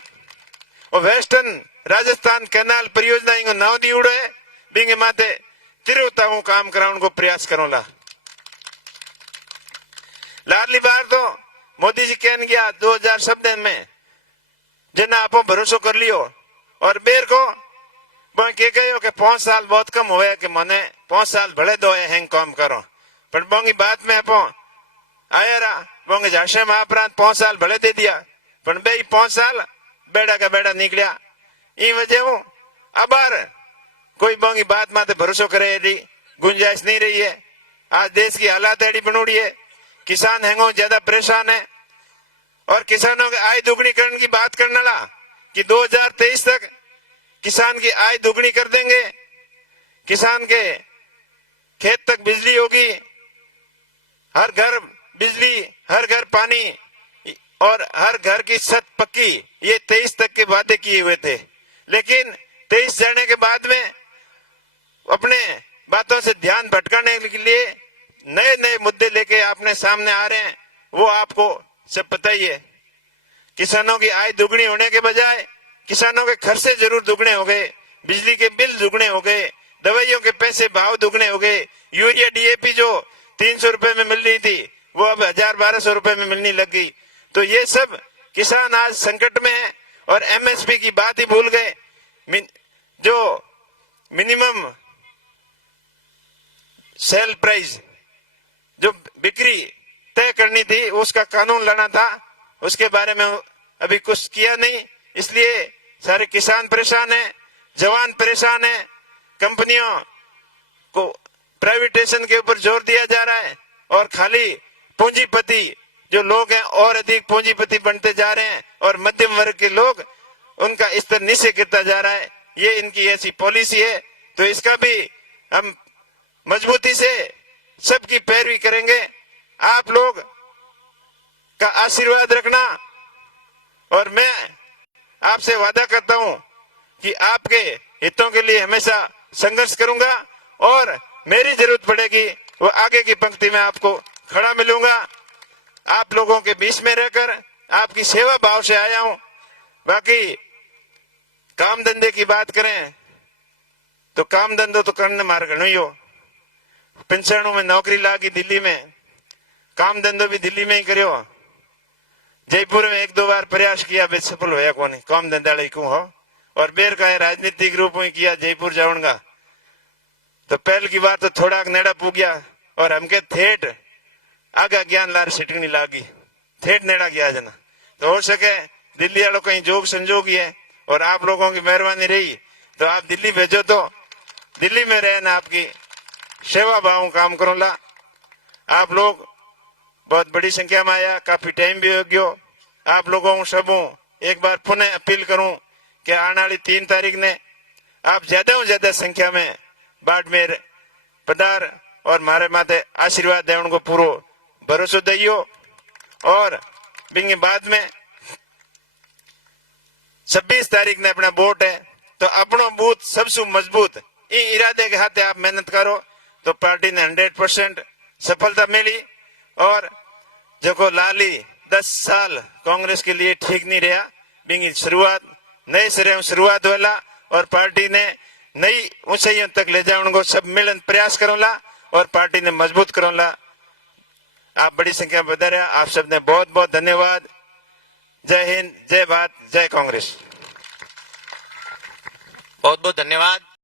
और वेस्टर्न राजस्थान कैनाल परियोजना इनको नाव दी उड़ो है बिंगे माते तिरुता हूं काम कराने को प्रयास करूंगा। लाडली बार तो मोदी जी कहन गया 2017 में जना आपो भरोसा कर लियो और बेर को के कहो कि 5 साल बहुत कम हुए कि मने 5 साल भले दो हैंग काम करो पर बोंगी बात में आपो आया रहा बोंगे झाशे में अपराध 5 साल भले दे दिया पर बे 5 साल बेड़ा का बेड़ा निकलिया। ई वजह अबार कोई बोंगी बात माते भरोसा करे गुंजाइश नहीं रही है। आज देश की हालात ऐडी बनोड़ी है, किसान हैंगो ज्यादा परेशान है और किसानों की आय दोगुनी करने की बात करने ला कि 2023 तक किसान की आय दोगुनी कर देंगे, किसान के खेत तक बिजली होगी, हर घर बिजली, हर घर पानी और हर घर की छत पक्की, ये 23 तक के वादे किए हुए थे। लेकिन 23 जाने के बाद में अपने बातों से ध्यान भटकाने के लिए नए नए मुद्दे लेके आपने सामने आ रहे हैं, वो आपको सब पता ही है। किसानों की आय दुगनी होने के बजाय किसानों के खर्चे जरूर दुगने हो गए, बिजली के बिल दुगने हो गए, दवाइयों के पैसे भाव दुगने हो गए, यूरिया DAP जो 300 रुपए में मिल रही थी वो अब 1000-1200 रुपए में मिलने लग गई। तो ये सब किसान आज संकट में है और MSP की बात ही भूल गए। जो मिनिमम सेल प्राइस जो बिक्री तय करनी थी उसका कानून लाना था, उसके बारे में अभी कुछ किया नहीं, इसलिए सारे किसान परेशान है, जवान परेशान है। कंपनियों को प्राइवेटाइजेशन के ऊपर जोर दिया जा रहा है और खाली पूंजीपति जो लोग हैं और अधिक पूंजीपति बनते जा रहे हैं और मध्यम वर्ग के लोग उनका स्तर नीचे गिरता जा रहा है। ये इनकी ऐसी पॉलिसी है, तो इसका भी हम मजबूती से सबकी पैरवी करेंगे। आप लोग का आशीर्वाद रखना और मैं आपसे वादा करता हूं कि आपके हितों के लिए हमेशा संघर्ष करूंगा और मेरी जरूरत पड़ेगी वो आगे की पंक्ति में आपको खड़ा मिलूंगा। आप लोगों के बीच में रहकर आपकी सेवा भाव से आया हूं। बाकी काम धंधे की बात करें तो काम धंधो तो करने मार गणो हो, पेंशनों में नौकरी लागी दिल्ली में, काम धंधो भी दिल्ली में ही करियो। जयपुर में 1-2 बार प्रयास किया, बे सफल होया कोनी, काम धंधा क्यों हो, और बेर का राजनीतिक रूप में किया जयपुर जावन का। तो पहल की बार तो थोड़ा नेड़ा पू गया, और हमके थेट आगा ज्ञान लार सिटकनी लागी, थेट नेड़ा गया जना। तो हो सके दिल्ली वालों कहीं जोग संजोग ही है, और आप लोगों की मेहरबानी रही तो आप दिल्ली भेजो, तो दिल्ली में रहना आपकी सेवा भाव काम करूंगा। आप लोग बहुत बड़ी संख्या में आया, काफी टाइम भी हो गया। आप लोगों को सबों एक बार पुनः अपील करूं कि आने वाली 3 तारीख ने आप ज्यादा से ज्यादा संख्या में बाड़मेर पधार और मारे माथे आशीर्वाद दे उनको पूरो भरोसा दियो। और बिंगे बाद में 26 तारीख ने अपना वोट है, तो अपनो बूथ सबसे मजबूत ये इरादे के हाथ आप मेहनत करो तो पार्टी ने 100% सफलता मिली। और जो लाली 10 साल कांग्रेस के लिए ठीक नहीं रहा, बिंगी शुरुआत नए सिरे शुरुआत होला, और पार्टी ने नई ऊंचाइयों तक ले जाने को सब मिलन प्रयास करूंगा, और पार्टी ने मजबूत करूंगा। आप बड़ी संख्या में बता रहे, आप सबने बहुत बहुत धन्यवाद। जय हिंद, जय भारत, जय कांग्रेस। बहुत बहुत धन्यवाद।